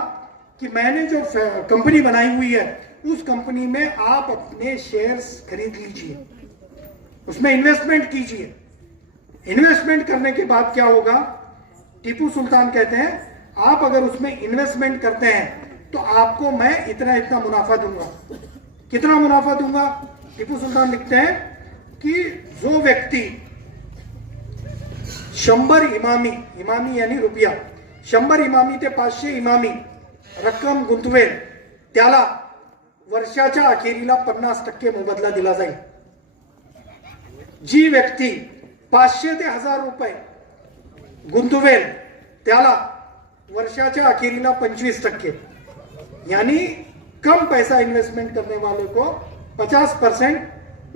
कि मैंने जो कंपनी बनाई हुई है उस कंपनी में आप अपने शेयर्स खरीद लीजिए, उसमें इन्वेस्टमेंट कीजिए। इन्वेस्टमेंट करने के बाद क्या होगा? टीपू सुल्तान कहते हैं आप अगर उसमें इन्वेस्टमेंट करते हैं तो आपको मैं इतना इतना मुनाफा दूंगा। कितना मुनाफा दूंगा? टीपू सुल्तान लिखते हैं कि जो व्यक्ति 100 इमामी, इमामी यानी रुपया, 100 इमामी ते 500 इमामी रक्कम गुंतवेल त्याला वर्षाच्या अखेरीला 50% मोबदला दिला जाईल. जी व्यक्ती 500 ते 1000 रुपये गुंतवेल त्याला वर्षाच्या अखेरीला 25%, यानी कम पैसा इन्वेस्टमेंट करने वाले को 50%,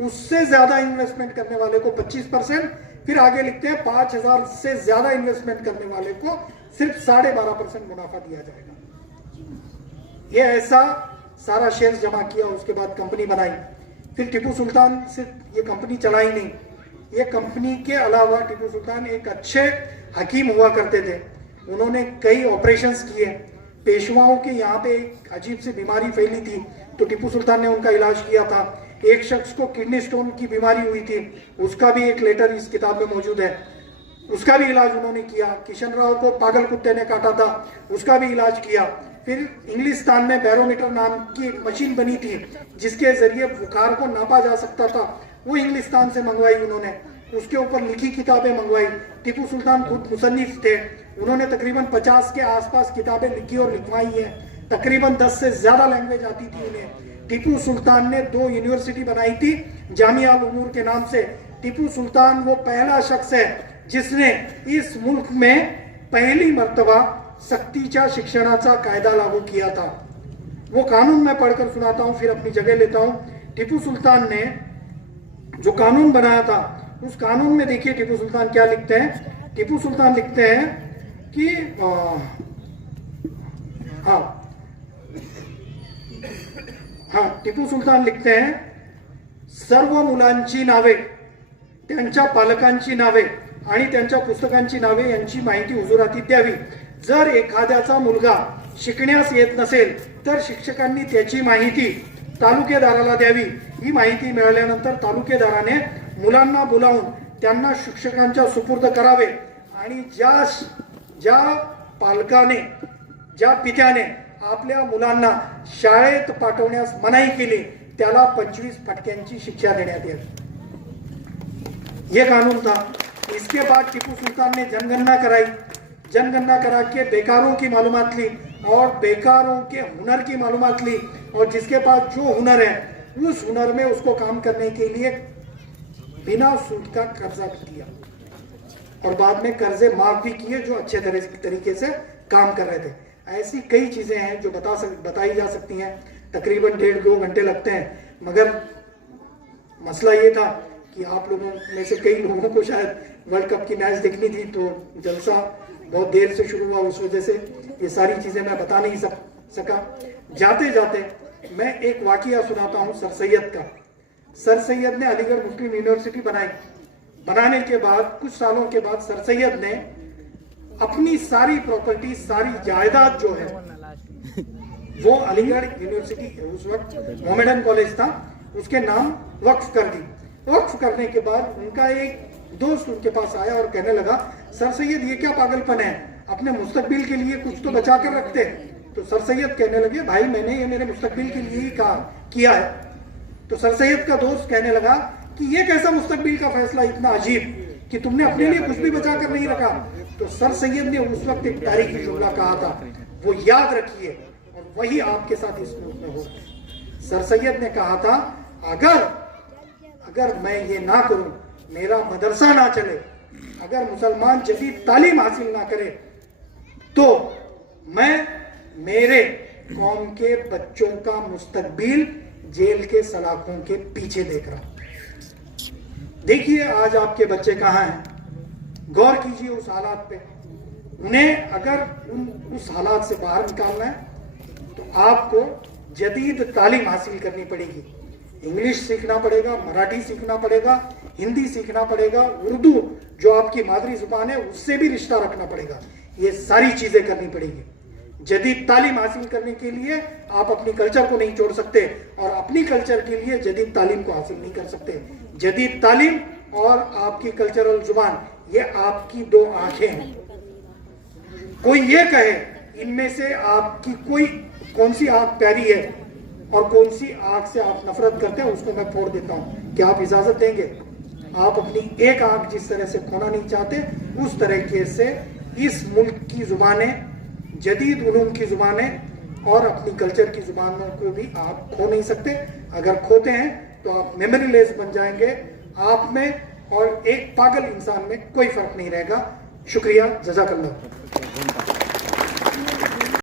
उससे ज्यादा इन्वेस्टमेंट करने वाले को 25%, फिर आगे लिखते हैं 5000 से ज्यादा इन्वेस्टमेंट करने वाले को सिर्फ 12.5% मुनाफा दिया जाएगा. ये ऐसा सारा शेयर जमा किया, उसके बाद कंपनी बनाई. फिर टीपू सुल्तान सिर्फ ये कंपनी चलाई नहीं, ये कंपनी के अलावा टीपू सुल्तान एक अच्छे हकीम हुआ करते थे. उन्होंने कई ऑपरेशंस किए. पेशवाओं के यहाँ पे एक अजीब सी बीमारी फैली थी, तो टीपू सुल्तान ने उनका इलाज किया था. एक शख्स को किडनी स्टोन की बीमारी हुई थी, उसका भी एक लेटर इस किताब में मौजूद है, उसका भी इलाज उन्होंने किया. किशन राव को पागल कुत्ते ने काटा था, उसका भी इलाज किया. फिर इंग्लिस्तान में बैरोमीटर नाम की मशीन बनी थी जिसके जरिए बुखार को नापा जा सकता था, वो इंग्लिस्तान से मंगवाई उन्होंने. उसके ऊपर लिखी किताबें मंगवाई. टीपू सुल्तान खुद मुसन्निफ थे, उन्होंने तकरीबन 50 के आसपास किताबें लिखी और लिखवाई हैं. तकरीबन 10 से ज्यादा लैंग्वेज आती थी उन्हें. टीपू सुल्तान ने 2 यूनिवर्सिटी बनाई थी जामिया अल उमूर के नाम से. टीपू सुल्तान वो पहला शख्स है जिसने इस मुल्क में पहली मर्तबा सक्तीच्या शिक्षणाचा कायदा लागू किया था. वो कानून मैं पढ़कर सुनाता हूं, फिर अपनी जगह लेता हूं. टीपू सुल्तान ने जो कानून बनाया था, उस कानून में देखिए टीपू सुल्तान क्या लिखते हैं. टीपू सुल्तान लिखते हैं कि टीपू सुल्तान लिखते हैं, सर्व मुलांची नावे, त्यांच्या पालकांची नावे आणि त्यांच्या पुस्तकांची नावे यांची माहिती हुजुराती द्यावी. जर एखाद्याचा मुलगा शिकण्यास येत नसेल तर शिक्षकांनी त्याची माहिती तालुकेदाराला द्यावी. ही माहिती मिळाल्यानंतर तालुकेदाराने मुलांना बोलावून त्यांना शिक्षकांच्या सुपूर्द करावे आणि ज्या पालकाने, ज्या पित्याने आपल्या मुलांना शाळेत पाठवण्यास मनाई केली त्याला 25 फटक्यांची शिक्षा देण्यात येईल. यह कानून था. इसके बाद टीपू सुल्तान ने जनगणना कराई. जनगणना करा के बेकारों की मालूमात ली और बेकारों के हुनर की मालूमात ली, और जिसके पास जो हुनर है उस हुनर में उसको काम करने के लिए बिना सूद का कर्जा भी दिया और बाद में कर्जे माफ भी किए जो अच्छे तरीके से काम कर रहे थे. ऐसी कई चीजें हैं जो बताई जा सकती हैं. तकरीबन 1.5-2 घंटे लगते हैं, मगर मसला ये था कि आप लोगों में से कई लोगों को शायद वर्ल्ड कप की मैच देखनी थी, तो जलसा बहुत देर से शुरू हुआ, उस वजह से ये सारी चीजें मैं बता नहीं सका. जाते जाते मैं एक वाकया सुनाता हूँ सर सैयद का. सर सैयद ने अलीगढ़ मुस्लिम यूनिवर्सिटी बनाई. बनाने के बाद कुछ सालों के बाद सर सैयद ने अपनी सारी प्रॉपर्टी, सारी जायदाद जो है वो अलीगढ़ यूनिवर्सिटी, उस वक्त मोहम्मदन कॉलेज था, उसके नाम वक्फ कर दी. वक्फ करने के बाद उनका एक दोस्त उनके पास आया और कहने लगा, सर सैयद ये क्या पागलपन है, अपने मुस्तकबिल के लिए कुछ तो बचा कर रखते. तो सर सैयद कहने लगे, भाई मैंने ये मेरे मुस्तकबिल के लिए ही किया है. तो सर सैयद का दोस्त कहने लगा कि ये कैसा मुस्तकबिल का फैसला इतना अजीब कि तुमने अपने लिए कुछ भी बचा कर नहीं रखा. तो सर सैयद ने उस वक्त एक तारीखी जुमला कहा था, वो याद रखिए और वही आपके साथ इस मुल्क में हो. सर सैयद ने कहा था, अगर मैं ये ना करूं, मेरा मदरसा ना चले, अगर मुसलमान जदीद तालीम हासिल ना करे, तो मैं मेरे कौम के बच्चों का मुस्तकबिल जेल के सलाखों के पीछे देख रहा हूं. देखिए आज आपके बच्चे कहां हैं, गौर कीजिए उस हालात पे. उन्हें अगर उस हालात से बाहर निकालना है तो आपको जदीद तालीम हासिल करनी पड़ेगी. इंग्लिश सीखना पड़ेगा, मराठी सीखना पड़ेगा, हिंदी सीखना पड़ेगा, उर्दू जो आपकी मादरी जुबान है उससे भी रिश्ता रखना पड़ेगा. ये सारी चीजें करनी पड़ेगी. जदीद तालीम हासिल करने के लिए आप अपनी कल्चर को नहीं छोड़ सकते और अपनी कल्चर के लिए जदीद तालीम को हासिल नहीं कर सकते. जदीद तालीम और आपकी कल्चरल जुबान, ये आपकी 2 आंखें हैं. कोई ये कहे इनमें से आपकी कौन सी आंख प्यारी है और कौन सी आंख से आप नफरत करते हैं, उसको मैं फोड़ देता हूं. क्या आप इजाजत देंगे? आप अपनी एक आंख जिस तरह से खोना नहीं चाहते, उस तरीके से इस मुल्क की जुबानें, जदीद उलूम की जुबानें, और अपनी कल्चर की जुबानों को भी आप खो नहीं सकते। अगर खोते हैं तो आप मेमोरीलेस बन जाएंगे। आप में और एक पागल इंसान में कोई फर्क नहीं रहेगा। शुक्रिया, जज़ाकल्लाह।